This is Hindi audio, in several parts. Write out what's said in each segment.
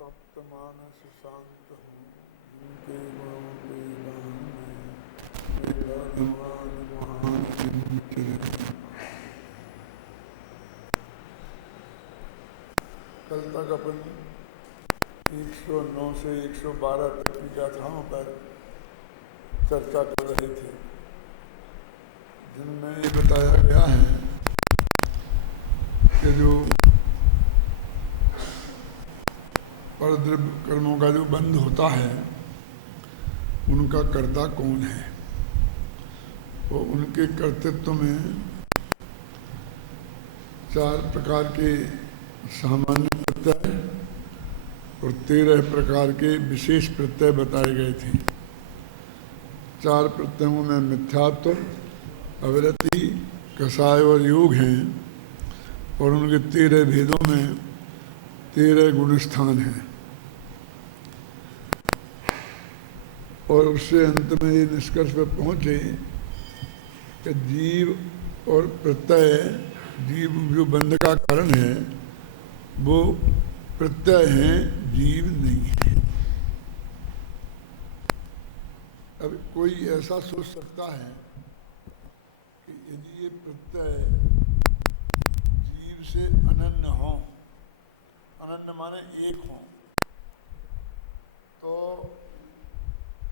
तप्त मानस शांत हूँ जिनके गुणों के गान में मेरा ईमान महान जिनके कल तक अपन 109 से 112 तक की गाथाओं पर चर्चा कर रहे थे, जिनमें ये बताया गया है कि जो परद्रव्य कर्मों का जो बंध होता है उनका कर्ता कौन है, वो उनके कर्तृत्व में 4 प्रकार के सामान्य प्रत्यय और 13 प्रकार के विशेष प्रत्यय बताए गए थे। 4 प्रत्ययों में मिथ्यात्व, अविरति, कषाय और योग हैं और उनके 13 भेदों में 13 गुण स्थान हैं। और उससे अंत में ये निष्कर्ष पर पहुँचे कि जीव और प्रत्यय, जीव जो बंध का कारण है वो प्रत्यय हैं, जीव नहीं है। अब कोई ऐसा सोच सकता है कि यदि ये प्रत्यय जीव से अनन्य हों, अनन्य माने एक हों, तो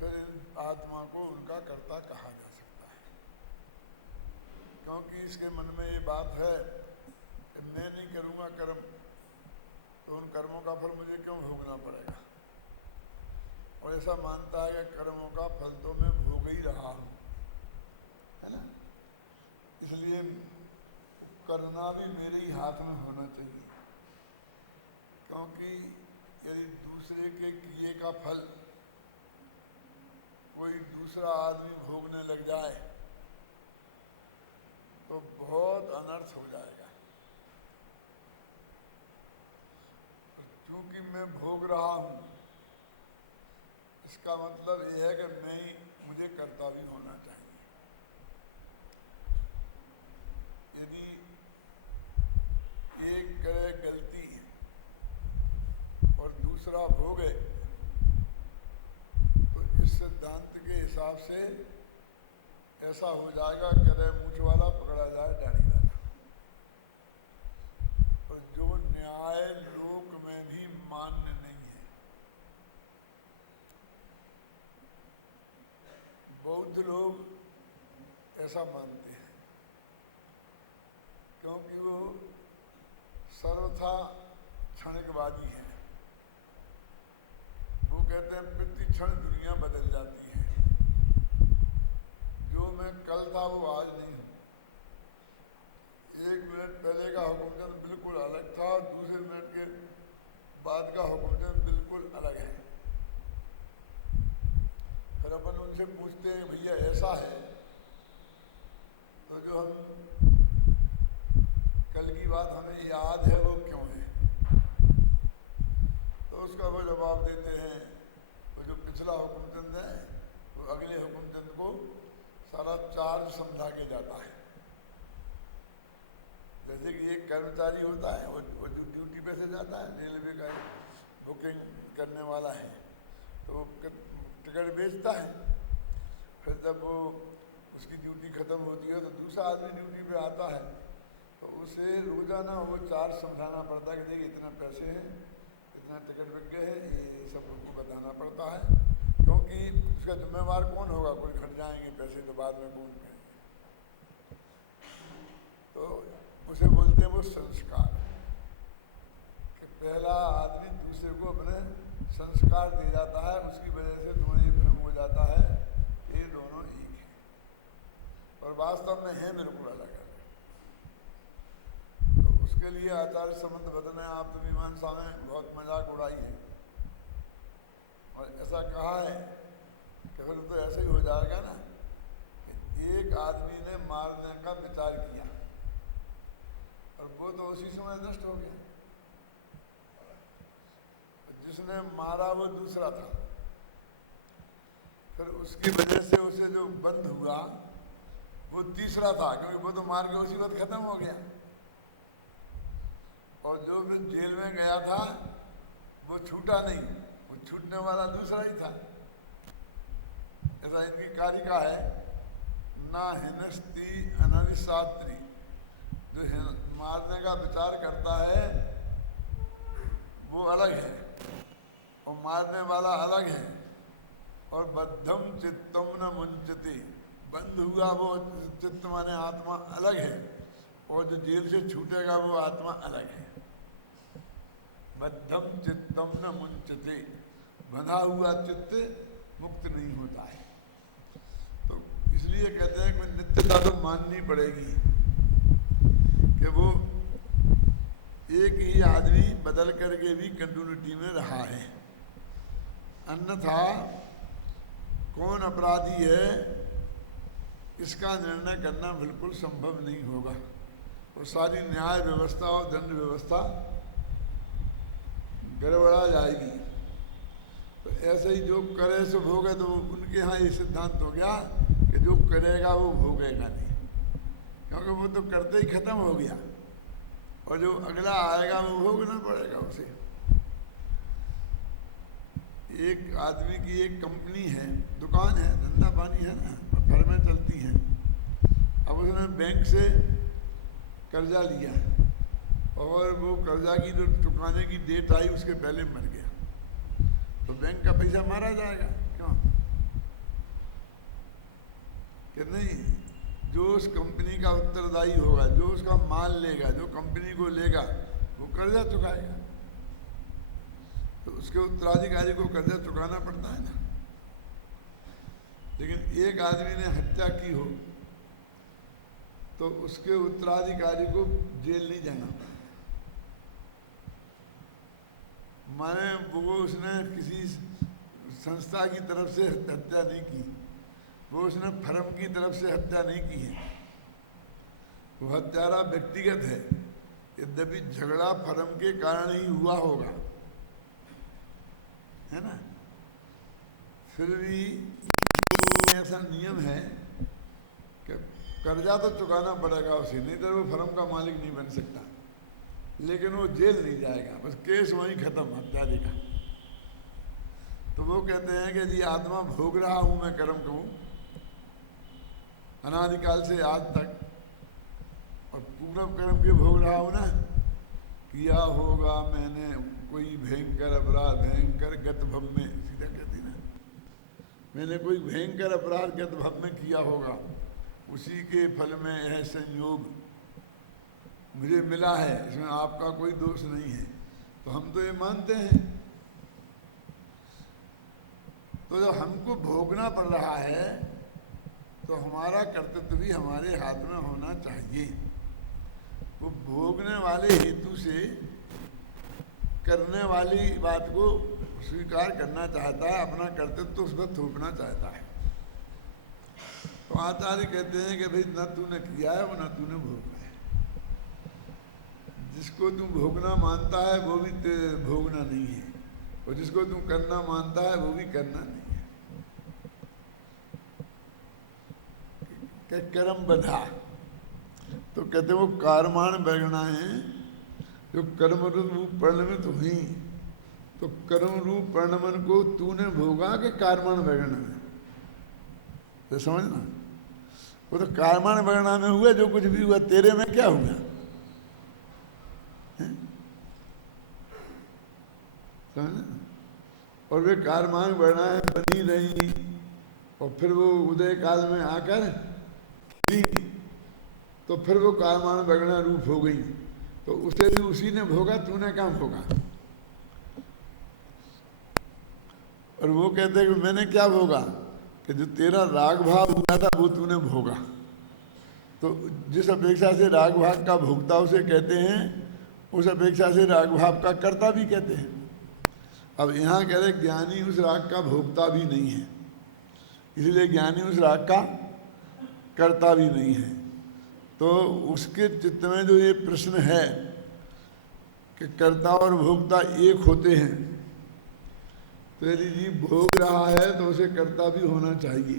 फिर आत्मा को उनका कर्ता कहा जा सकता है, क्योंकि इसके मन में ये बात है कि मैं नहीं करूँगा कर्म तो उन कर्मों का फल मुझे क्यों भोगना पड़ेगा, और ऐसा मानता है कि कर्मों का फल तो मैं भोग ही रहा हूँ, है ना। इसलिए करना भी मेरे ही हाथ में होना चाहिए, क्योंकि यदि दूसरे के किए का फल कोई दूसरा आदमी भोगने लग जाए तो बहुत अनर्थ हो जाएगा। क्योंकि मैं भोग रहा हूँ इसका मतलब यह है कि मैं ही मुझे कर्ता भी होना चाहिए। यदि एक करे गलती और दूसरा भोगे तो इस सिद्धांत के हिसाब से ऐसा हो जाएगा, करे मूछ वाला पकड़ा जाए डाढ़ी वाला। और जो न्याय लोक में भी मान्य नहीं है। बौद्ध लोग ऐसा मानते हैं क्योंकि वो सर्वथा क्षणिकवादी है। वो कहते हैं प्रति क्षण दुनिया बदल जाती है, जो मैं कल था वो आज नहीं हूँ। 1 मिनट पहले का हुक्मचंद बिल्कुल अलग था, दूसरे मिनट के बाद का हुक्मचंद बिल्कुल अलग है। फिर अपन उनसे पूछते हैं भैया ऐसा है तो जो हम कल की बात हमें याद है वो क्यों है, तो उसका वो जवाब देते हैं वो जो पिछला हुक्मचंद है वो अगले हुक्मचंद को सारा चार्ज समझा के जाता है। जैसे कि एक कर्मचारी होता है, वो जो ड्यूटी पे से जाता है, रेलवे का बुकिंग करने वाला है, तो वो टिकट बेचता है। फिर जब वो उसकी ड्यूटी खत्म होती है तो दूसरा आदमी ड्यूटी पे आता है, तो उसे रोजाना वो चार्ज समझाना पड़ता है कि देखिए इतना पैसे हैं, इतना टिकट बिक गए हैं, ये सब उनको बताना पड़ता है, क्योंकि उसका जिम्मेवार कौन होगा, कोई घट जाएंगे पैसे तो बाद में कौन करेंगे। तो उसे बोलते हैं वो संस्कार, कि पहला आदमी दूसरे को अपने संस्कार दे जाता है, उसकी वजह से तुम्हें ये भ्रम हो जाता है ये दोनों एक हैं, और वास्तव में है बिल्कुल अलग अलग। तो उसके लिए आचार्य संबंध बदलने आप तो मीमांसा में बहुत मजाक उड़ाई है, और ऐसा कहा है कि फिर तो ऐसे ही हो जाएगा ना कि एक आदमी ने मारने का विचार किया और वो तो उसी समय नष्ट हो गया, जिसने मारा वो दूसरा था, फिर उसकी वजह से उसे जो बंद हुआ वो तीसरा था, क्योंकि वो तो मार के उसी वक्त खत्म हो गया। और जो फिर जेल में गया था वो छूटा नहीं, वो छूटने वाला दूसरा ही था। ऐसा इनकी कारिका है, ना हिनस्ती अनविसात्री, जो मारने का विचार करता है वो अलग है और मारने वाला अलग है। और बद्धम चित्तम न मुंचती, बंद हुआ वो चित्त माने आत्मा अलग है, और जो जेल से छूटेगा वो आत्मा अलग है। बद्धम चित्तम न मुंचती, बंधा हुआ चित्त मुक्त नहीं होता है। तो इसलिए कहते हैं कि नित्यता तो माननी पड़ेगी कि वो एक ही आदमी बदल करके भी कंटिन्यूटी में रहा है, अन्यथा कौन अपराधी है इसका निर्णय करना बिल्कुल संभव नहीं होगा। और सारी न्याय व्यवस्था और दंड व्यवस्था गड़बड़ा जाएगी। तो ऐसे ही जो करे सो भोगे, तो उनके यहाँ ये सिद्धांत हो गया कि जो करेगा वो भोगेगा नहीं, क्योंकि वो तो करते ही खत्म हो गया, और जो अगला आएगा वो भोगना पड़ेगा उसे। एक आदमी की एक कंपनी है, दुकान है, धंधा पानी है ना, फर्में चलती हैं। अब उसने बैंक से कर्जा लिया और वो कर्जा की जो चुकाने की डेट आई उसके पहले मर गया, तो बैंक का पैसा मारा जाएगा क्यों? कि नहीं, जो उस कंपनी का उत्तरदायी होगा, जो उसका माल लेगा, जो कंपनी को लेगा, वो कर्जा चुकाएगा। तो उसके उत्तराधिकारी को कर्जा चुकाना पड़ता है ना। लेकिन एक आदमी ने हत्या की हो तो उसके उत्तराधिकारी को जेल नहीं जाना पड़ा, माने वो उसने किसी संस्था की तरफ से हत्या नहीं की, वो उसने फर्म की तरफ से हत्या नहीं की है। वो हत्यारा व्यक्तिगत है, यद्यपि झगड़ा फर्म के कारण ही हुआ होगा, है ना। फिर भी ऐसा नियम है कि कर्जा तो चुकाना पड़ेगा उसे, नहीं तो वो फर्म का मालिक नहीं बन सकता। लेकिन वो जेल नहीं जाएगा, बस केस वहीं खत्म हत्यारे का। तो वो कहते हैं कि जी आत्मा भोग रहा हूं मैं कर्म को अनादिकाल से आज तक, और पूरा कर्म के भोग रहा हूं ना। किया होगा मैंने कोई भयंकर अपराध, भयंकर गत भव में, सीधा कहती ना, मैंने कोई भयंकर अपराध गत भव में किया होगा, उसी के फल में यह संयोग मुझे मिला है, इसमें आपका कोई दोष नहीं है। तो हम तो ये मानते हैं। तो जब हमको भोगना पड़ रहा है तो हमारा कर्तव्य भी हमारे हाथ में होना चाहिए। वो भोगने वाले हेतु से करने वाली बात को स्वीकार करना चाहता है, अपना कर्तव्य तो उस पर थोपना चाहता है। तो आचार्य कहते हैं कि भाई न तूने किया है वो न तूने भोगा है। जिसको तू भोगना मानता है वो भी भोगना नहीं है, और जिसको तू करना मानता है वो भी करना नहीं है। कि कर्म बधा, तो कहते वो कारमान बैगना है जो कर्म रूप परिणमित हुई। तो कर्म रूप परिणमन को तूने भोगा कि कारमान बैगना है, तो समझना। वो तो कारमान बैगना में हुआ, जो कुछ भी हुआ तेरे में क्या हुआ, समझना। और वे कारमान बैगनाएं बनी रही, और फिर वो उदय काल में आकर तो फिर वो कारमान बैगना रूप हो गई। तो उसे भी उसी ने भोगा, तूने क्या भोगा। और वो कहते हैं कि मैंने क्या भोगा, कि जो तेरा राग भाव हुआ था वो तूने भोगा। तो जिस अपेक्षा से राग भाव का भोगता उसे कहते हैं, उस अपेक्षा से राग भाव का कर्ता भी कहते हैं। अब यहाँ कह रहे ज्ञानी उस राग का भोगता भी नहीं है, इसलिए ज्ञानी उस राग का कर्ता भी नहीं है। तो उसके चित्त में जो ये प्रश्न है कि कर्ता और भोक्ता एक होते हैं, तो यदि जीव भोग रहा है तो उसे कर्ता भी होना चाहिए।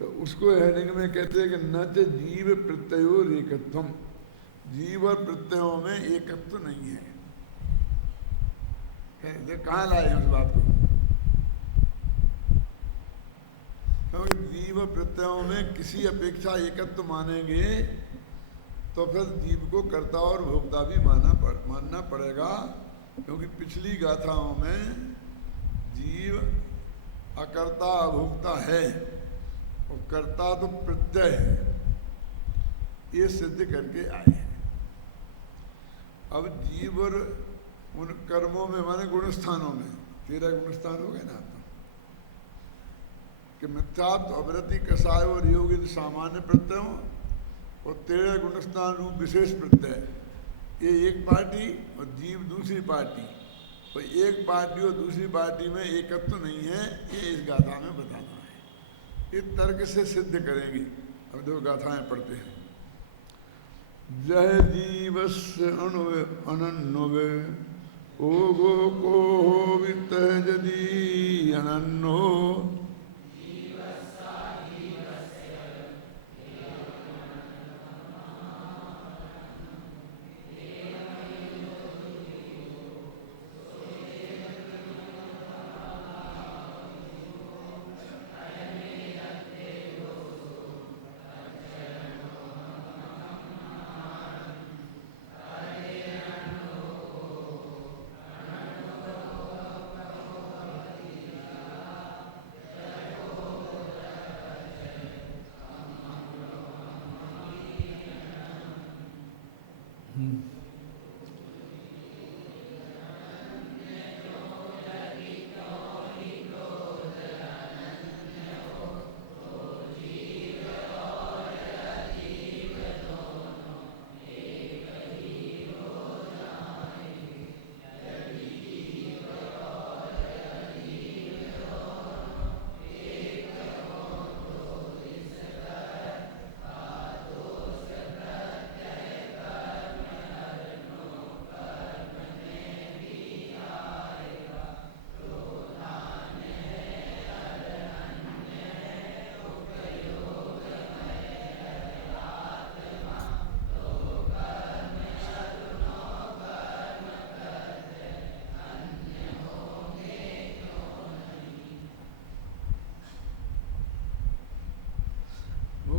तो उसको हेडिंग में कहते हैं कि न च जीव प्रत्ययोर एकत्वम, जीव और प्रत्ययों में एकत्व नहीं है। कहाँ लाए उस बात को? क्योंकि जीव प्रत्ययों में किसी अपेक्षा एकत्व मानेंगे तो फिर जीव को कर्ता और भोक्ता भी मानना पड़ेगा, क्योंकि पिछली गाथाओं में जीव अकर्ता अभोक्ता है और कर्ता तो प्रत्यय है, ये सिद्ध करके आए हैं। अब जीव और उन कर्मों में माने गुणस्थानों में 13 गुणस्थान हो गए ना आपको, कि मिथ्यात्व, अवृत्ति, कसाय और योग इन सामान्य प्रत्ययों और 13 गुणस्थान रूप विशेष प्रत्यय, ये एक पार्टी और जीव दूसरी पार्टी, तो एक पार्टी और दूसरी पार्टी में एकत्व तो नहीं है, ये इस गाथा में बताना है। इस तर्क से सिद्ध करेंगे। अब दो गाथाएं पढ़ते हैं। जय जीवस्य अनन्नवे ओगो को वित्त यदि अनन्नो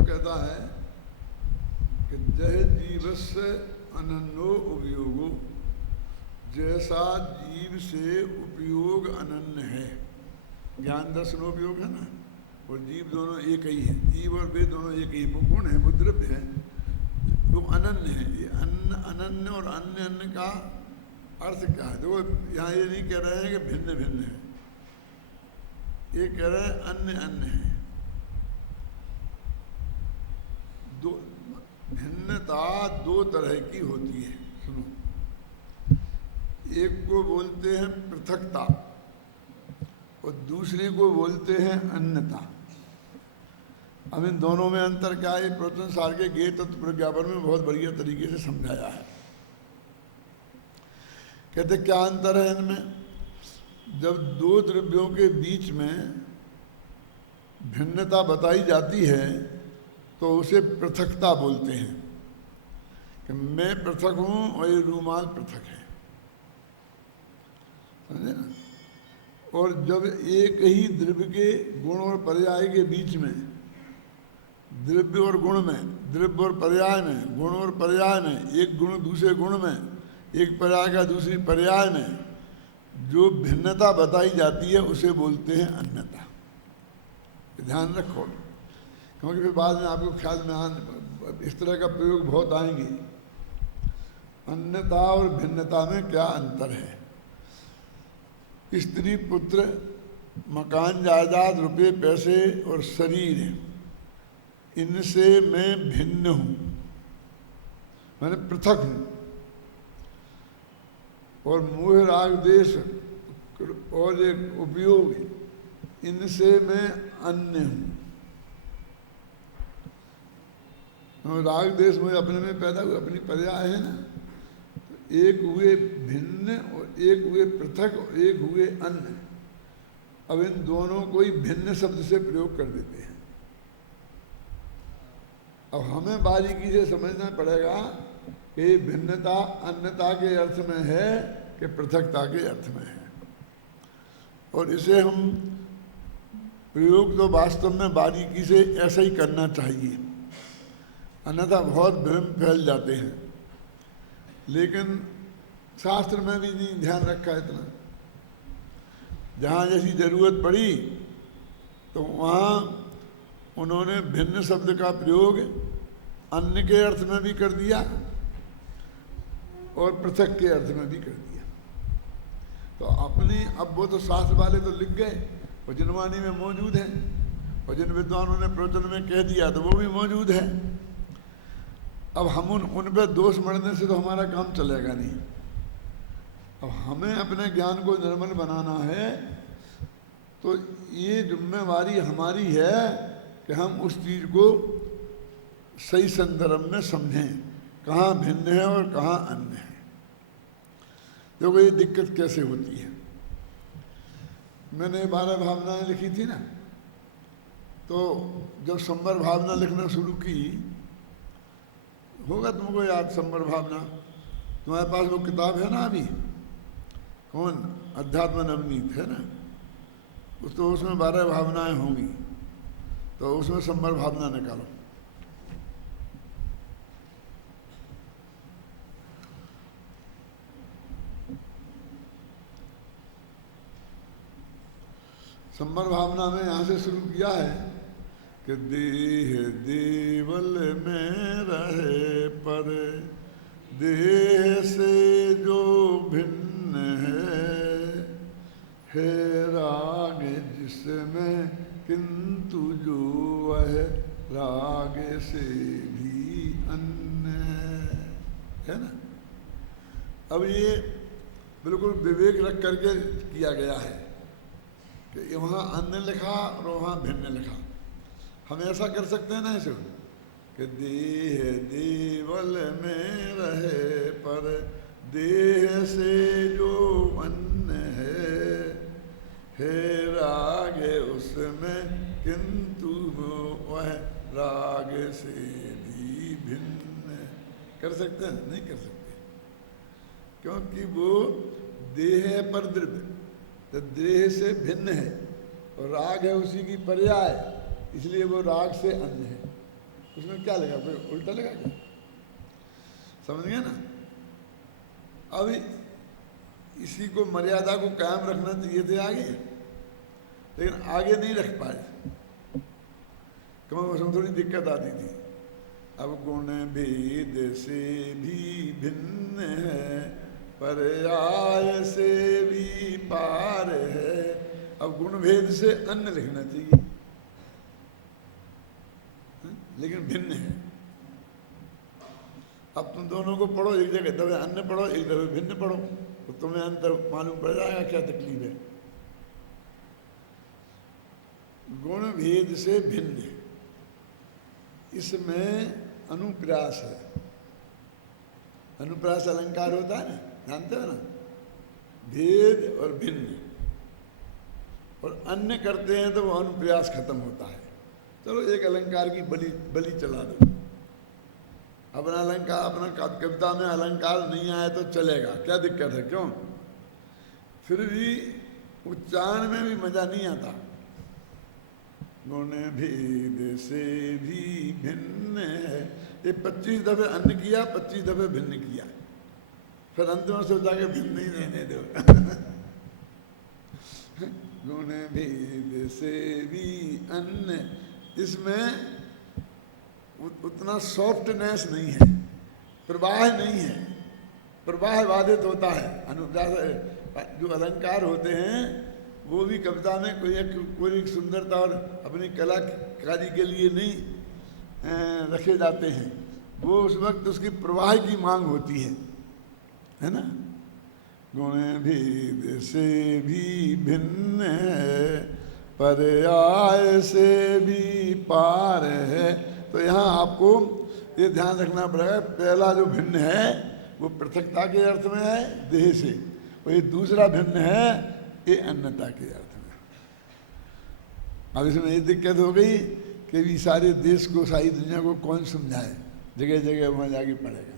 कहता है कि जय जीवस्य अनन्यो उपयोगो, जैसा जीव से उपयोग अनन्य है, ज्ञान दर्शनोपयोग है ना, और जीव दोनों एक ही है, जीव और वे दोनों एक ही मुगुण है, मुद्रव्य है, वो अनन्य है। ये अनन्य और अन्य अन्य का अर्थ क्या है? देखो यहाँ ये नहीं कह रहे हैं कि भिन्न भिन्न है, ये कह रहे हैं अन्य अन्य है। भिन्नता दो तरह की होती है, सुनो। एक को बोलते हैं पृथकता और दूसरे को बोलते हैं अन्यता। अब इन दोनों में अंतर क्या है? प्रवचन सार के गेय तत्व प्रज्ञापन में बहुत बढ़िया तरीके से समझाया है। कहते क्या अंतर है इनमें? जब दो द्रव्यों के बीच में भिन्नता बताई जाती है तो उसे पृथकता बोलते हैं, कि मैं पृथक हूं और ये रूमाल पृथक है, समझे ना। और जब एक ही द्रव्य के गुण और पर्याय के बीच में, द्रव्य और गुण में, द्रव्य और पर्याय में, गुण और पर्याय में, एक गुण दूसरे गुण में, एक पर्याय का दूसरी पर्याय में जो भिन्नता बताई जाती है उसे बोलते हैं अन्यता। ध्यान रखो, क्योंकि फिर बाद में आपको ख्याल में इस तरह का प्रयोग बहुत आएंगे। अन्यता और भिन्नता में क्या अंतर है? स्त्री पुत्र, मकान जायदाद, रुपए पैसे और शरीर, इनसे मैं भिन्न हूं, मैंने पृथक हूं। और मोह राग देश और एक उपयोग, इनसे मैं अन्य हूं। राग देश में अपने में पैदा हुए, अपनी पर्याय है ना, तो एक हुए भिन्न और एक हुए पृथक और एक हुए अन्य। अब इन दोनों को ही भिन्न शब्द से प्रयोग कर देते हैं। अब हमें बारीकी से समझना पड़ेगा कि भिन्नता अन्यता के अर्थ में है कि पृथकता के अर्थ में है। और इसे हम प्रयोग तो वास्तव में बारीकी से ऐसा ही करना चाहिए, अन्यथा बहुत भ्रम फैल जाते हैं। लेकिन शास्त्र में भी नहीं ध्यान रखा इतना। जहाँ जैसी जरूरत पड़ी तो वहाँ उन्होंने भिन्न शब्द का प्रयोग अन्य के अर्थ में भी कर दिया और पृथक के अर्थ में भी कर दिया। तो अपनी, अब वो तो शास्त्र वाले तो लिख गए, और जिनवाणी में मौजूद है, और जिन विद्वानों ने प्रवचन में कह दिया तो वो भी मौजूद है। अब हम उन पे दोष मढ़ने से तो हमारा काम चलेगा नहीं। अब हमें अपने ज्ञान को निर्मल बनाना है, तो ये जिम्मेवारी हमारी है कि हम उस चीज़ को सही संदर्भ में समझें, कहाँ भिन्न है और कहाँ अन्य है। देखो ये दिक्कत कैसे होती है। मैंने 12 भावनाएं लिखी थी ना, तो जब संवर भावना लिखना शुरू की, होगा तुमको याद संवर भावना, तुम्हारे पास वो किताब है ना अभी, कौन, अध्यात्म नवनीत है ना, तो उसमें 12 भावनाएं होंगी, तो उसमें संवर भावना निकालो। संवर भावना में यहाँ से शुरू किया है कि देह देवल में रहे पर देह से जो भिन्न है राग जिसमें किंतु जो वह राग से भी अन्य है ना। अब ये बिल्कुल विवेक रख करके किया गया है कि वहाँ अन्य लिखा और वहाँ भिन्न लिखा। हम ऐसा कर सकते हैं ना इसे कि देह देवल में रहे पर देह से जो अन्य है राग उसमें किंतु वह राग से भी भिन्न। कर सकते हैं? नहीं कर सकते, क्योंकि वो देह है पर द्रव्य, तो देह से भिन्न है, और राग है उसी की पर्याय, इसलिए वो राग से अन्य है। उसमें क्या लगा, फिर उल्टा लगा क्या? समझ गए ना। अभी इसी को, मर्यादा को कायम रखना चाहिए थे आगे, लेकिन आगे नहीं रख पाए, क्योंकि उसमें थोड़ी दिक्कत आती थी। अब गुण भेद से भी भिन्न है, पर्याय से भी पार है। अब गुण भेद से अन्य लिखना चाहिए, लेकिन भिन्न है। अब तुम दोनों को पढ़ो, एक जगह दफे अन्य पढ़ो, एक दफे भिन्न पढ़ो, तो तुम्हें अंतर मालूम पड़ जाएगा क्या तकलीफ है। गुण भेद से भिन्न, इसमें अनुप्रास है। अनुप्रास अलंकार होता है ना, जानते हो ना, भेद और भिन्न, और अन्य करते हैं तो वो अनुप्रयास खत्म होता है। चलो एक अलंकार की बलि चला दो। अपना अलंकार, अपना कविता में अलंकार नहीं आए तो चलेगा, क्या दिक्कत है? क्यों? फिर भी उच्चारण में भी मजा नहीं आता। गुण भेद से भी भिन्न है, ये 25 दफे अन्य किया, 25 दफे भिन्न किया, फिर अंत में सोचा कि भिन्न ही रहने दो। गुण भेद से भी अन्य, इसमें उतना सॉफ्टनेस नहीं है, प्रवाह नहीं है, प्रवाह बाधित होता है। अनुप्रास जो अलंकार होते हैं वो भी कविता में कोई एक सुंदरता और अपनी कलाकारी के लिए नहीं रखे जाते हैं, वो उस वक्त उसकी प्रवाह की मांग होती है ना। गुण भेद से भी भिन्न है, पर्याय से भी पार है। तो यहाँ आपको ये ध्यान रखना पड़ेगा, पहला जो भिन्न है वो पृथकता के अर्थ में है देह से, और ये दूसरा भिन्न है ये अन्यता के अर्थ में। अब इसमें ये दिक्कत हो गई कि भी सारे देश को, सारी दुनिया को कौन समझाए, जगह जगह वहाँ जाके पड़ेगा।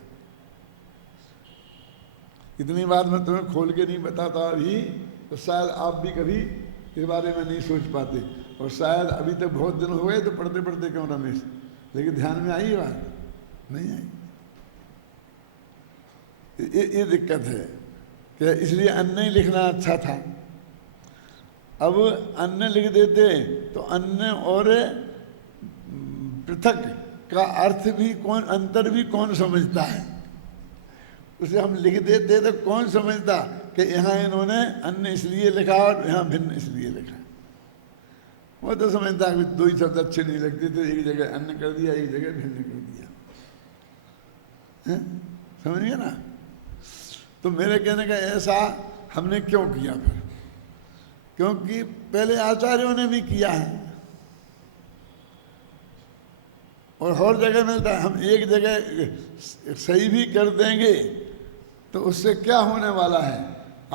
इतनी बात मैं तुम्हें खोल के नहीं बताता अभी, तो शायद आप भी कभी इस बारे में नहीं सोच पाते। और शायद अभी तक बहुत दिन हो गए तो पढ़ते पढ़ते क्यों रमेश, लेकिन ध्यान में आई बात नहीं आई। ये दिक्कत है कि इसलिए अन्न ही लिखना अच्छा था। अब अन्न लिख देते तो अन्न और पृथक का अर्थ भी कौन, अंतर भी कौन समझता है। उसे हम लिख देते तो कौन समझता कि यहाँ इन्होंने अन्न इसलिए लिखा और यहाँ भिन्न इसलिए लिखा। वो तो समझता है दो ही शब्द अच्छे नहीं लगते तो एक जगह अन्न कर दिया, एक जगह भिन्न कर दिया, समझ गया ना। तो मेरे कहने का ऐसा हमने क्यों किया फिर, क्योंकि पहले आचार्यों ने भी किया है और हर जगह मिलता है। हम एक जगह सही भी कर देंगे तो उससे क्या होने वाला है,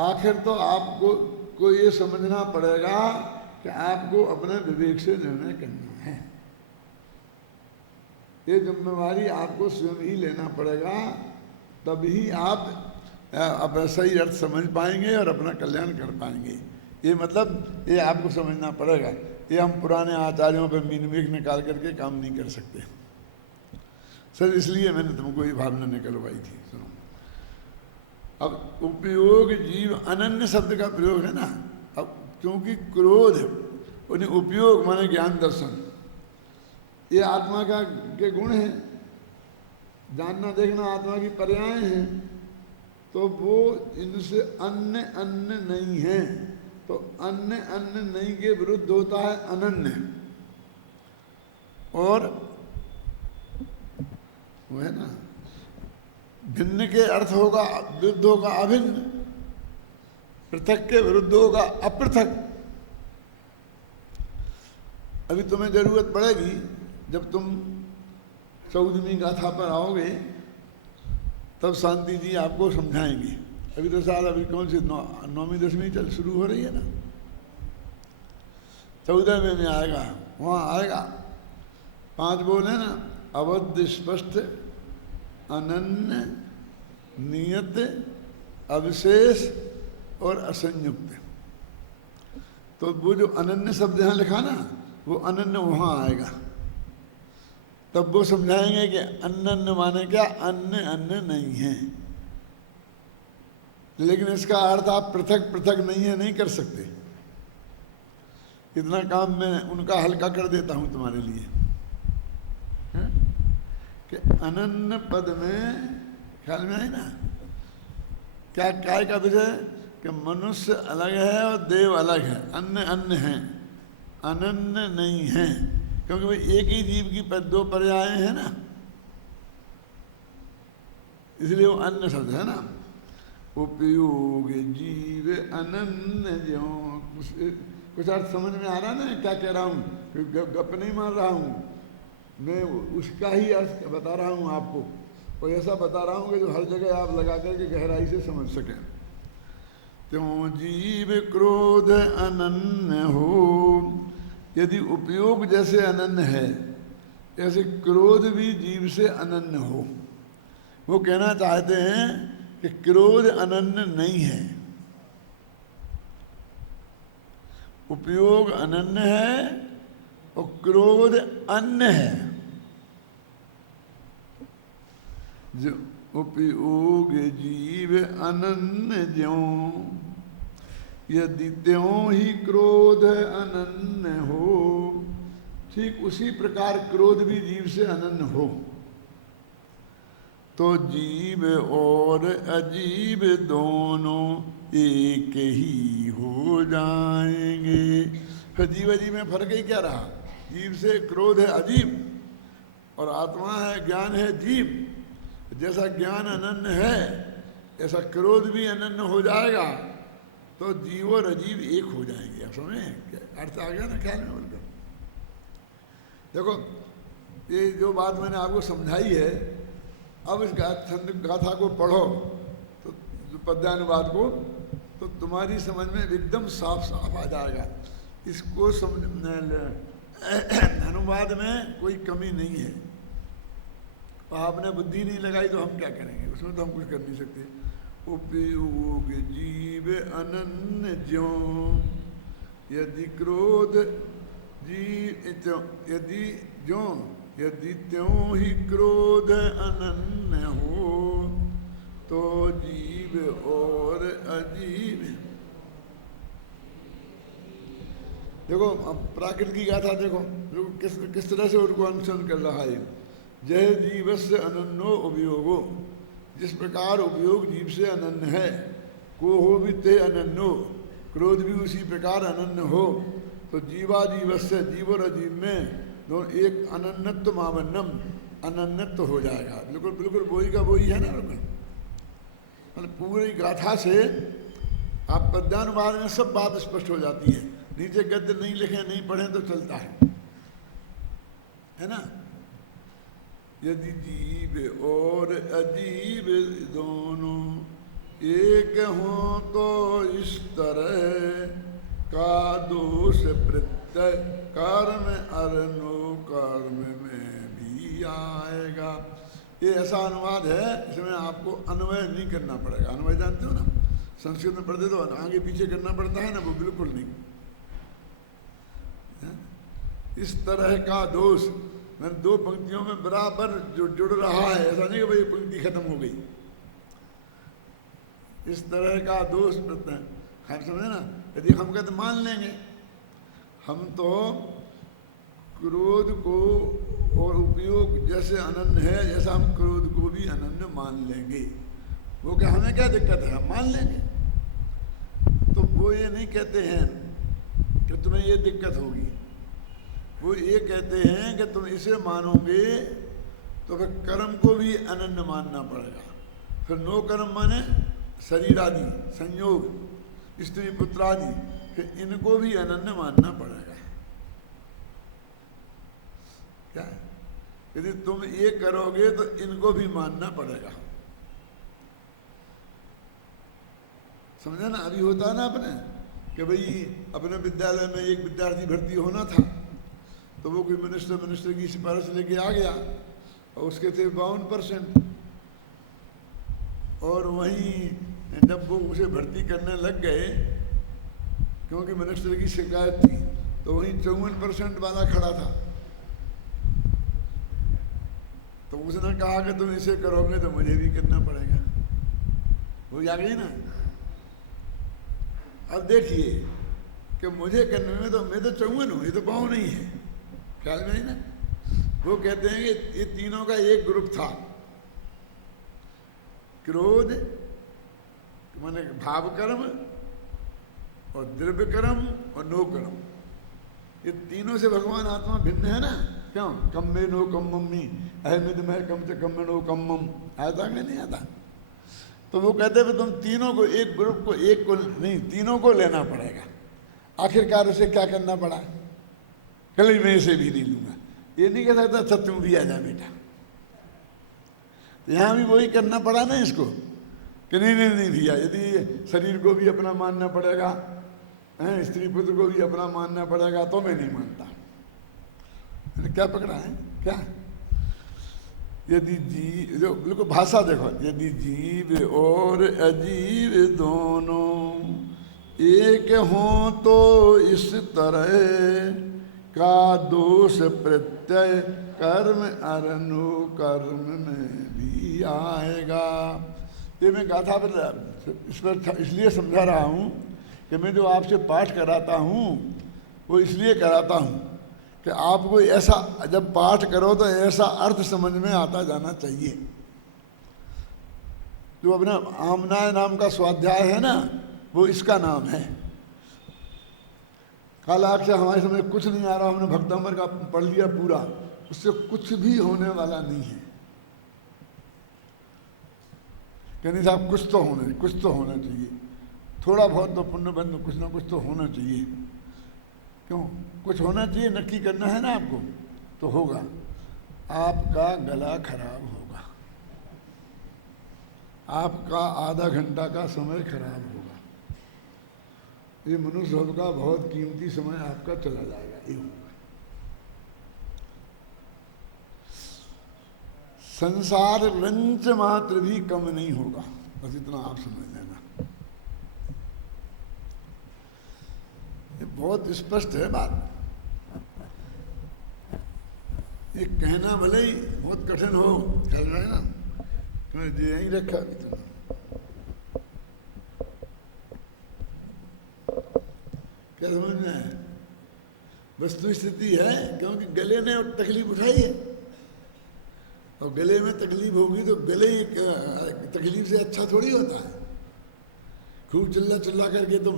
आखिर तो आपको को ये समझना पड़ेगा कि आपको अपने विवेक से निर्णय करना है। ये जिम्मेवारी आपको स्वयं ही लेना पड़ेगा, तभी आप अब सही अर्थ समझ पाएंगे और अपना कल्याण कर पाएंगे। ये मतलब ये आपको समझना पड़ेगा। ये हम पुराने आचार्यों पर मीन मेघ निकाल करके काम नहीं कर सकते सर, इसलिए मैंने तुमको ये भावना निकलवाई थी। सुनो, अब उपयोग जीव अनन्य शब्द का प्रयोग है ना। अब क्योंकि क्रोध उन्हें उपयोग माने ज्ञान दर्शन, ये आत्मा का के गुण है, जानना देखना आत्मा की पर्याय हैं, तो वो इनसे अन्य अन्य नहीं है। तो अन्य अन्य नहीं के विरुद्ध होता है अनन्य, और वो है ना भिन्न के अर्थ होगा विरुद्ध होगा अभिन्न, पृथक के विरुद्ध होगा अपृथक। अभी तुम्हें जरूरत पड़ेगी जब तुम 14वीं गाथा पर आओगे तब शांति जी आपको समझाएंगे। अभी तो साल अभी कौन सी 9वीं 10वीं चल शुरू हो रही है ना, 14वें में आएगा, वहाँ आएगा 5 बोले ना, अवध स्पष्ट अनन्य नियत अविशेष और असंयुक्त। तो वो जो अनन्य शब्द यहाँ लिखा ना, वो अनन्य वहाँ आएगा, तब वो समझाएंगे कि अनन्य माने क्या, अन्य अन्य नहीं है। लेकिन इसका अर्थ आप पृथक पृथक नहीं है नहीं कर सकते। इतना काम मैं उनका हल्का कर देता हूँ तुम्हारे लिए कि अनन्य पद में ख्याल में है ना, क्या काय का विषय कि मनुष्य अलग है और देव अलग है, अन्य अन्य हैं, अनन्य नहीं है। क्योंकि भाई एक ही जीव की 2 पर्याय है ना, इसलिए वो अन्य शब्द है ना। उपयोग जीव अनन्य ज्यो, कुछ अर्थ समझ में आ रहा ना क्या कह रहा हूँ, गप नहीं मार रहा हूँ मैं, उसका ही अर्थ बता रहा हूँ आपको, और ऐसा बता रहा हूँ कि जो हर जगह आप लगा करके गहराई से समझ सकें। त्यों जीव क्रोध अनन्य हो, यदि उपयोग जैसे अनन्य है ऐसे क्रोध भी जीव से अनन्य हो। वो कहना चाहते हैं कि क्रोध अनन्य नहीं है, उपयोग अनन्य है और क्रोध अन्य है। जो उपयोग जीव अनन्य ज्यों, यदि त्यों ही क्रोध अनन्य हो, ठीक उसी प्रकार क्रोध भी जीव से अनन्य हो, तो जीव और अजीव दोनों एक ही हो जाएंगे। फिर जीव अजीव में फर्क ही क्या रहा, जीव से क्रोध है अजीव और आत्मा है ज्ञान है जीव। जैसा ज्ञान अनन्य है ऐसा क्रोध भी अनन्य हो जाएगा, तो जीव और अजीव एक हो जाएंगे। आप समझे अर्थ आ गया ना ख्याल में उनका। देखो ये जो बात मैंने आपको समझाई है, अब इस गाथा को पढ़ो तो पद्यानुवाद को, तो तुम्हारी समझ में एकदम साफ साफ आ जाएगा। इसको समझ अनुवाद में कोई कमी नहीं है, आपने बुद्धि नहीं लगाई तो हम क्या करेंगे, उसमें तो हम कुछ कर नहीं सकते। उपयोग जीव अनन्य ज्यों, यदि क्रोध जी यदि त्यों ही क्रोध अनन्य हो तो जीव और अजीव। देखो अब प्राकृतिक की गाथा देखो किस तरह से उनको अनुसरण कर रहा है। जय जीवस्य अनन्यो उपयोगो, जिस प्रकार उपयोग जीव से अनन्य है, को हो भी ते अनन्यो, क्रोध भी उसी प्रकार अनन्य हो, तो जीवा जीवस्य, जीव और अजीव में दोनों एक अनन्यत्व मावन्नम, अनन्यत्व हो जाएगा। बिल्कुल बिल्कुल वही का वही है ना। मतलब पूरी गाथा से आप पद्यानुवाद में सब बात स्पष्ट हो जाती है। नीचे गद्य नहीं लिखे नहीं पढ़े तो चलता है ना। यदि जीव और अजीव दोनों एक हो तो इस तरह का दोष प्रत्यय कर्म अरनो कर्म में भी आएगा। ये ऐसा अनुवाद है इसमें आपको अन्वय नहीं करना पड़ेगा। अन्वय जानते हो ना, संस्कृत में पढ़ते तो आगे पीछे करना पड़ता है ना, वो बिल्कुल नहीं। इस तरह का दोष मैंने दो पंक्तियों में बराबर जो जुड़ रहा है, ऐसा नहीं कि भाई पंक्ति खत्म हो गई। इस तरह का दोष प्रत्यय हम समझे ना। यदि हम कहते मान लेंगे, हम तो क्रोध को और उपयोग जैसे अनन्य है, जैसा हम क्रोध को भी अनन्य मान लेंगे। वो क्या हमें क्या दिक्कत है, हम मान लेंगे। तो वो ये नहीं कहते हैं कि तुम्हें ये दिक्कत होगी, वो ये कहते हैं कि तुम इसे मानोगे तो फिर कर्म को भी अनन्य मानना पड़ेगा। फिर नो कर्म माने शरीर आदि संयोग, स्त्री पुत्र आदि, फिर इनको भी अनन्य मानना पड़ेगा। क्या है? यदि तुम ये करोगे तो इनको भी मानना पड़ेगा। समझा ना। अभी होता ना अपने कि भाई अपने विद्यालय में एक विद्यार्थी भर्ती होना था, तो वो कोई मिनिस्टर की सिफारिश लेके आ गया और उसके थे 52%। और वहीं जब वो उसे भर्ती करने लग गए, क्योंकि मिनिस्टर की शिकायत थी, तो वहीं 54% वाला खड़ा था। तो उसने कहा कि तुम इसे करोगे तो मुझे भी करना पड़ेगा। वो आ गई ना। अब देखिए कि मुझे करने में तो मैं तो 54 हूँ, ये तो पाँव नहीं है, ख्याल में ही ना। वो कहते हैं कि ये तीनों का एक ग्रुप था। क्रोध माने भाव कर्म और द्रव्य कर्म और नो कर्म, ये तीनों से भगवान आत्मा भिन्न है ना। क्यों? कम में नो कम मम्मी अहमद में कम से कम में नो कम मम, आता में नहीं आता। तो वो कहते हैं तुम तीनों को, एक ग्रुप को, एक को नहीं, तीनों को लेना पड़ेगा। आखिरकार उसे क्या करना पड़ा? कल मैं इसे भी नहीं लूंगा। ये नहीं कह सकता अच्छा तुम भी आ जा बेटा। तो यहाँ भी वही करना पड़ा ना इसको कि नहीं भैया, यदि शरीर को भी अपना मानना पड़ेगा, स्त्री पुत्र को भी अपना मानना पड़ेगा, तो मैं नहीं मानता। क्या पकड़ा है क्या? यदि जीव, जो बिल्कुल भाषा देखो, यदि जीव और अजीव दोनों एक हों तो इस तरह का दोष प्रत्यय कर्म अरनु कर्म में भी आएगा। ये मैं गाथा पर इस पर इसलिए समझा रहा हूँ कि मैं जो आपसे पाठ कराता हूँ वो इसलिए कराता हूँ कि आपको ऐसा, जब पाठ करो तो ऐसा अर्थ समझ में आता जाना चाहिए। जो अपना आमनाय नाम का स्वाध्याय है ना, वो इसका नाम है। कालाक्ष से हमारे समझ कुछ नहीं आ रहा, हमने भक्तंबर का पढ़ लिया पूरा, उससे कुछ भी होने वाला नहीं है। कहने साहब कुछ तो होना चाहिए, थोड़ा बहुत तो पुण्य बंद, कुछ ना कुछ तो होना चाहिए। क्यों? कुछ होना चाहिए, नक्की करना है ना आपको, तो होगा। आपका गला खराब होगा, आपका आधा घंटा का समय खराब होगा, ये मनुष्य का बहुत कीमती समय आपका चला जाएगा। ये होगा। संसार रंच मात्र भी कम नहीं होगा, बस इतना आप समझ लेना। बहुत स्पष्ट है बात। ये कहना भले ही बहुत कठिन हो, चल रहा है ना, तुमने यहीं रखा अभी तुम क्या समझना है? वस्तु स्थिति है, क्योंकि गले ने तकलीफ उठाई है, और गले में तकलीफ होगी तो गले तकलीफ से अच्छा थोड़ी होता है। खूब चिल्ला चिल्ला करके तुम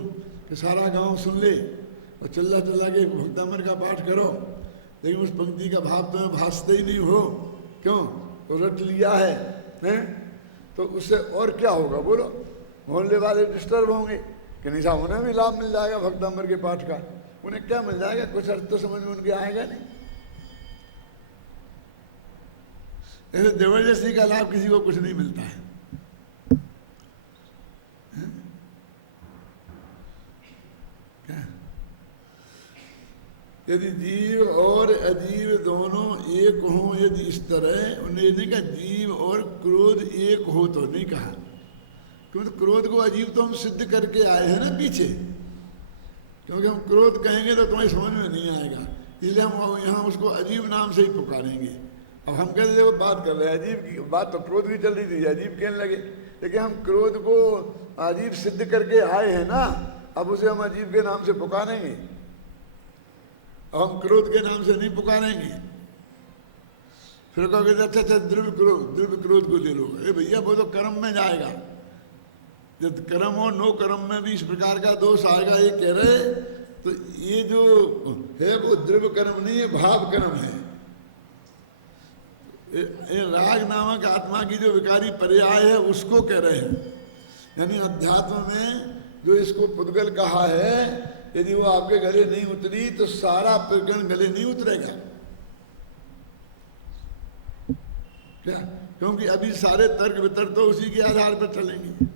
कि सारा गांव सुन ले और चिल्ला चिल्ला के भक्तामर का पाठ करो, लेकिन उस पंक्ति का भाव तुम्हें भासते ही नहीं हो, क्यों? तो रट लिया है, हैं? तो उससे और क्या होगा बोलो? मोहल्ले वाले डिस्टर्ब होंगे कि नहीं साहब उन्हें भी लाभ मिल जाएगा भक्तामर के पाठ का। उन्हें क्या मिल जाएगा? कुछ अर्थ तो समझ में उनके आएगा नहीं। ऐसे जबरदस्ती का लाभ किसी को कुछ नहीं मिलता है। क्या? यदि जीव और अजीव दोनों एक हों, यदि इस तरह, उन्हें नहीं कहा जीव और क्रोध एक हो, तो नहीं कहा, क्योंकि क्रोध को अजीब तो हम सिद्ध करके आए हैं ना पीछे। क्योंकि हम क्रोध कहेंगे तो तुम्हें समझ में नहीं आएगा, इसलिए हम यहाँ उसको अजीब नाम से ही पुकारेंगे। अब हम कहते देखो बात कर रहे हैं अजीब की, बात तो क्रोध की चल रही थी, अजीब कहने लगे, लेकिन हम क्रोध को अजीब सिद्ध करके आए हैं ना, अब उसे हम अजीब के नाम से पुकारेंगे। अब हम क्रोध के नाम से नहीं पुकारेंगे। फिर कहोगे अच्छा अच्छा द्रव्य क्रोध को ले लो, अरे भैया वो तो कर्म में जाएगा, जब कर्म और नो कर्म में भी इस प्रकार का दोष आएगा ये कह रहे, तो ये जो है वो द्रव्य कर्म नहीं है, भाव कर्म है। राग नामक आत्मा की जो विकारी पर्याय है उसको कह रहे हैं। यानी अध्यात्म में जो इसको पुद्गल कहा है, यदि वो आपके गले नहीं उतरी तो सारा प्रकरण गले नहीं उतरेगा। क्या? क्योंकि अभी सारे तर्क वितर्क तो उसी के आधार पर चलेंगे।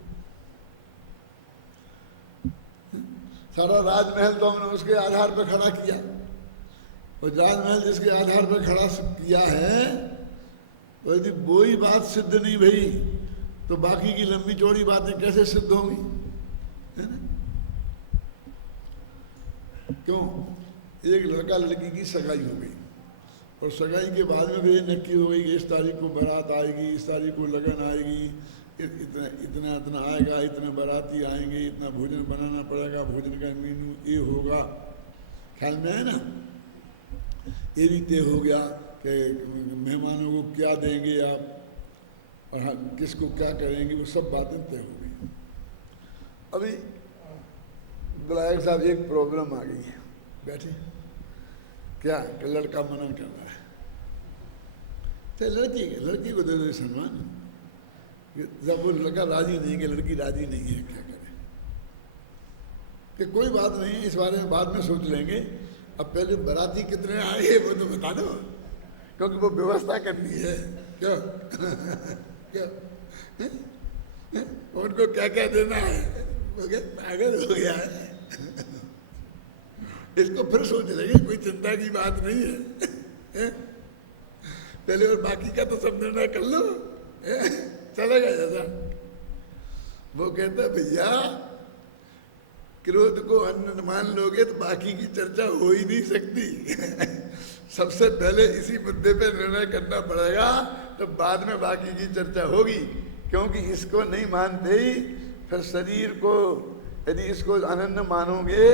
सारा राजमहल तो हमने उसके आधार पर खड़ा किया, और राजमहल जिसके आधार पर खड़ा किया है, तो यदि वही बात सिद्ध नहीं भई तो बाकी की लंबी चौड़ी बातें कैसे सिद्ध होंगी? है ना? क्यों? एक लड़का लड़की की सगाई हो गई, और सगाई के बाद में भी नक्की हो गई कि इस तारीख को बारात आएगी, इस तारीख को लगन आएगी, इतना इतना इतना आएगा, इतने बाराती आएंगे, इतना भोजन बनाना पड़ेगा, भोजन का मेनू ये होगा, ख्याल में है ना? ये भी तय हो गया कि मेहमानों को क्या देंगे आप, और किसको क्या करेंगे, वो सब बातें तय हो गई। अभी विधायक साहब एक प्रॉब्लम आ गई है, बैठे क्या कि लड़का मना कर रहा है, चल लड़की को दे दो सम्मान। जब वो लड़का राजी नहीं कि लड़की राजी नहीं है, क्या करें? कि कोई बात नहीं, इस बारे में बाद में सोच लेंगे, अब पहले बाराती कितने आए वो तो बता दो, क्योंकि वो व्यवस्था करनी है। क्या क्या उनको क्या क्या देना है? पागल हो गया है। इसको फिर सोच लेंगे, कोई चिंता की बात नहीं है। पहले और बाकी का तो सब निर्णय कर लो, चलेगा जैसा। वो कहता भैया क्रोध को अन्न मान लोगे तो बाकी की चर्चा हो ही नहीं सकती। सबसे पहले इसी मुद्दे पे निर्णय करना पड़ेगा, तो बाद में बाकी की चर्चा होगी। क्योंकि इसको नहीं मानते ही फिर शरीर को, यदि इसको अनन्य मानोगे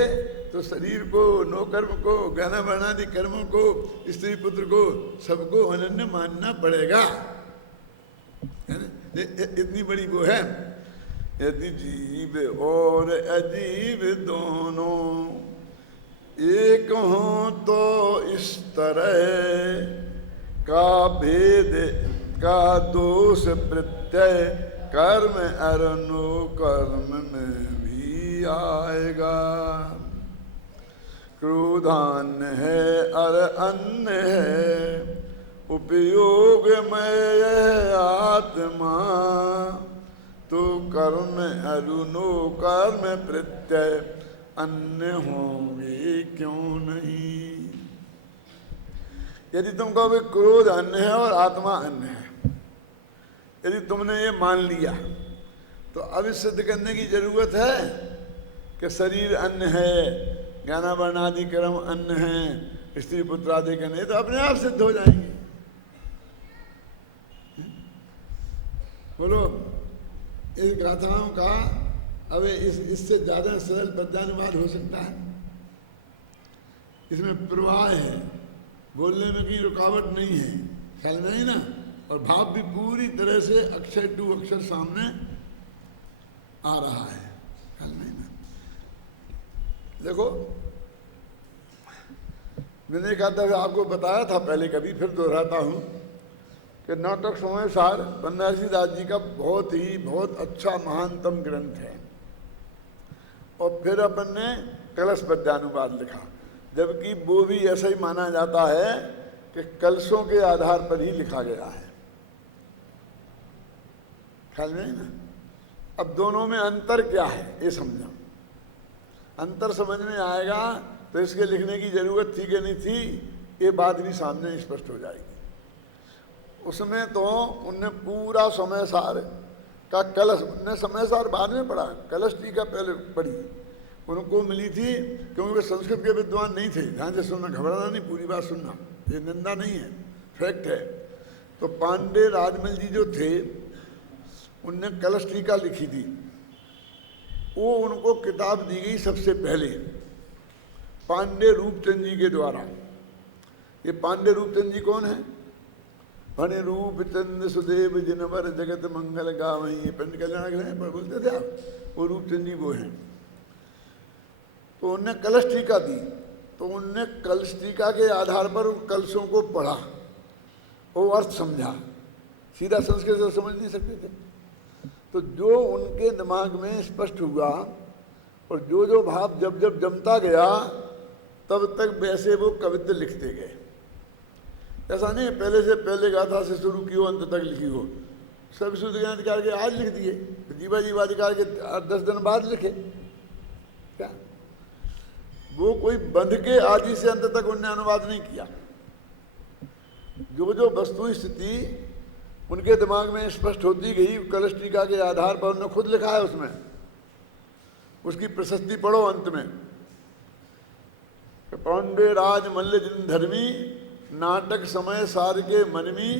तो शरीर को, नो कर्म को, गहना वर्णादि कर्मों को, स्त्री पुत्र को, सबको अनन्य मानना पड़ेगा। इतनी बड़ी वो है। यदि जीव और अजीव दोनों एक हों तो इस तरह का भेद का दोष प्रत्यय कर्म और नो कर्म में भी आएगा। क्रोधान्य है और अन्न है, उपयोग में यह आत्मा, तो कर्म अरुनो कर्म प्रत्यय अन्य होंगे क्यों नहीं। यदि तुम कहोगे क्रोध अन्य है और आत्मा अन्य है, यदि तुमने ये मान लिया, तो अब सिद्ध करने की जरूरत है कि शरीर अन्य है ज्ञाना वर्णादि कर्म अन्न है, स्त्री पुत्र आदि के नहीं, तो अपने आप सिद्ध हो जाएंगे। बोलो, इस गाथाओं का अब इससे ज्यादा सरल पद्यानुवाद हो सकता है? इसमें प्रवाह है, बोलने में कहीं रुकावट नहीं है, ख्याल नहीं ना, और भाव भी पूरी तरह से अक्षर टू अक्षर सामने आ रहा है, ख्याल नहीं ना। देखो, मैंने कहा था, आपको बताया था पहले कभी, फिर दोहराता हूँ कि नाटक समय सार बनारसी दास जी का बहुत अच्छा महानतम ग्रंथ है। और फिर अपन ने कलश पद्यानुवाद लिखा, जबकि वो भी ऐसा ही माना जाता है कि कलशों के आधार पर ही लिखा गया है, ख्याल नहीं ना। अब दोनों में अंतर क्या है ये समझो, अंतर समझ में आएगा तो इसके लिखने की जरूरत थी कि नहीं थी, ये बात भी सामने स्पष्ट हो जाएगी। उसमें तो उनने पूरा समय सार का कलश, उनने समय सार बाद में पढ़ा, कलश टीका पहले पढ़ी, उनको मिली थी क्योंकि वे संस्कृत के विद्वान नहीं थे। ध्यान से सुनना, घबराना नहीं, पूरी बात सुनना, ये निंदा नहीं है, फैक्ट है। तो पांडे राजमल जी जो थे, उनने कलश टीका लिखी थी, वो उनको किताब दी गई सबसे पहले पांडे रूपचंद जी के द्वारा। ये पांडे रूपचंद जी कौन है? भणे रूपचंद सुदेव जिनवर जगत मंगल गावहीं, ये पंडित कल्याण ग्रह पर बोलते थे आप, वो रूपचंद जी वो हैं। तो उनने कलश टीका दी, तो उनने कलश टीका के आधार पर कलशों को पढ़ा, वो अर्थ समझा, सीधा संस्कृत से समझ नहीं सकते थे। तो जो उनके दिमाग में स्पष्ट हुआ और जो जो भाव जब जब जमता गया, तब तक वैसे वो कवित्व लिखते गए। ऐसा नहीं पहले से पहले गाथा से शुरू की हो अंत तक लिखी हो, सब शुद्ध ज्ञान अधिकार के आज लिख दिए, जीवा जीवाधिकार के 10 दिन बाद लिखे क्या? वो कोई बंध के आदि से अंत तक उन्होंने अनुवाद नहीं किया। जो जो वस्तु स्थिति उनके दिमाग में स्पष्ट होती गई, कलश टीका के आधार पर उन्होंने खुद लिखा है। उसमें उसकी प्रशस्ति पढ़ो अंत में, पांडे राज मल्ल जिन धर्मी, नाटक समय सार के मनमी,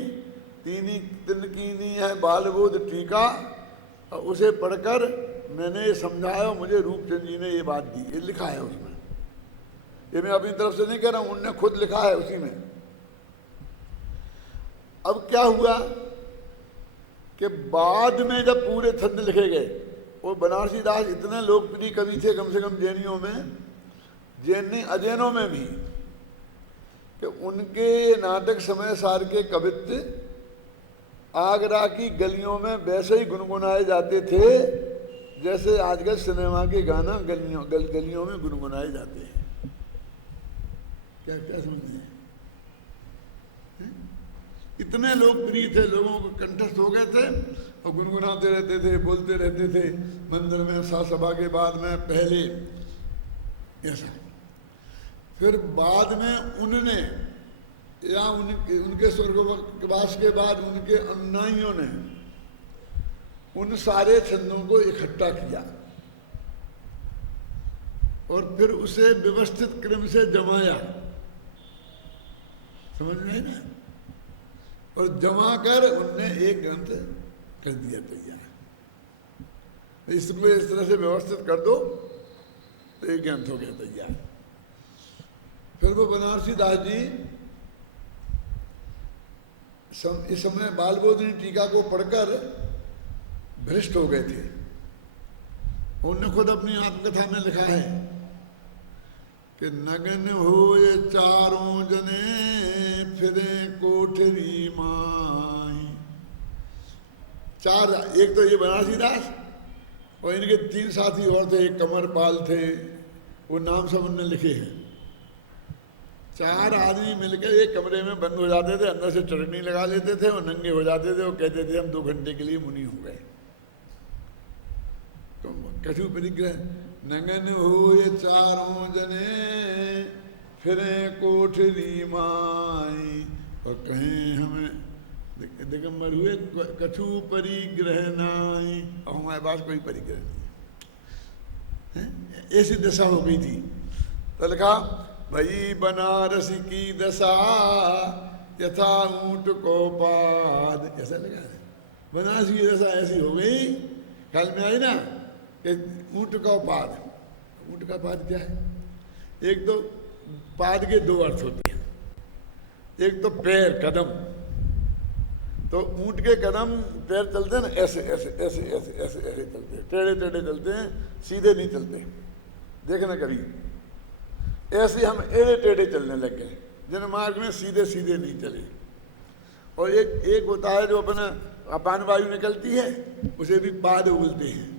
तीनी तिनकीनी है बालबोध टीका। और उसे पढ़कर मैंने ये समझाया, मुझे रूपचंद जी ने ये बात दी, ये लिखा है उसमें। ये मैं अपनी तरफ से नहीं कह रहा हूं, उनने खुद लिखा है उसी में। अब क्या हुआ कि बाद में जब पूरे छंद लिखे गए, वो बनारसी दास इतने लोकप्रिय कवि थे, कम से कम जैनियों में, अजैनों में भी, कि उनके नाटक समय सार के कवित्व आगरा की गलियों में वैसे ही गुनगुनाए जाते थे जैसे आजकल सिनेमा के गाना गलियों में गुनगुनाए जाते हैं। क्या क्या समझते हैं? इतने लोकप्रिय थे, लोगों को कंठस्थ हो गए थे और गुनगुनाते रहते थे, बोलते रहते थे मंदिर में, सभा के बाद में, पहले ऐसा। फिर बाद में उनने या उनके स्वर्गवास के बाद उनके अनुयायियों ने उन सारे छंदों को इकट्ठा किया और फिर उसे व्यवस्थित क्रम से जमाया, समझ में ना, और जमा कर उनने एक ग्रंथ कर दिया तैयार। इसको इस तरह से व्यवस्थित कर दो तो एक ग्रंथ हो गया तैयार। फिर वो बनारसी दास जी इस समय बालबोधिनी टीका को पढ़कर भ्रष्ट हो गए थे। उन्होंने खुद अपनी आत्मकथा में लिखा है कि नगन होए चारों जने फिरे कोठरी माई। चार, एक तो ये बनारसी दास और इनके 3 साथी और थे, एक कमरपाल थे, वो नाम सब उनने लिखे हैं। 4 आदमी मिलकर एक कमरे में बंद हो जाते थे, अंदर से चटनी लगा लेते थे और नंगे हो जाते थे और कहते थे हम 2 घंटे के लिए मुनि हो गए। तो कछु परिग्रह नगन होए चारों जने फिरे कोठरी माई, और कहें हमें दिगंबर हुए कछु परिग्रह नाई, और हमारे पास कोई परिग्रह नहीं है। ऐसी दशा हो गई थी। तो लिखा भई बनारस की दशा यथा ऊंट को पाद, ऐसा लगा है। बनारस की दशा ऐसी हो गई, ख्याल में आई ना, कि ऊंट का पाद। ऊंट का पाद क्या है? एक तो पाद के दो अर्थ होते हैं, एक तो पैर, कदम। तो ऊंट के कदम, पैर चलते हैं ना ऐसे ऐसे ऐसे ऐसे ऐसे ऐसे चलते हैं, टेढ़े टेढ़े चलते हैं, सीधे नहीं चलते। देखना कभी, ऐसे हम एड़े टेढ़े चलने लग गए, जन मार्ग में सीधे सीधे नहीं चले। और एक होता है जो अपना अपान वायु निकलती है, उसे भी पाद बोलते हैं।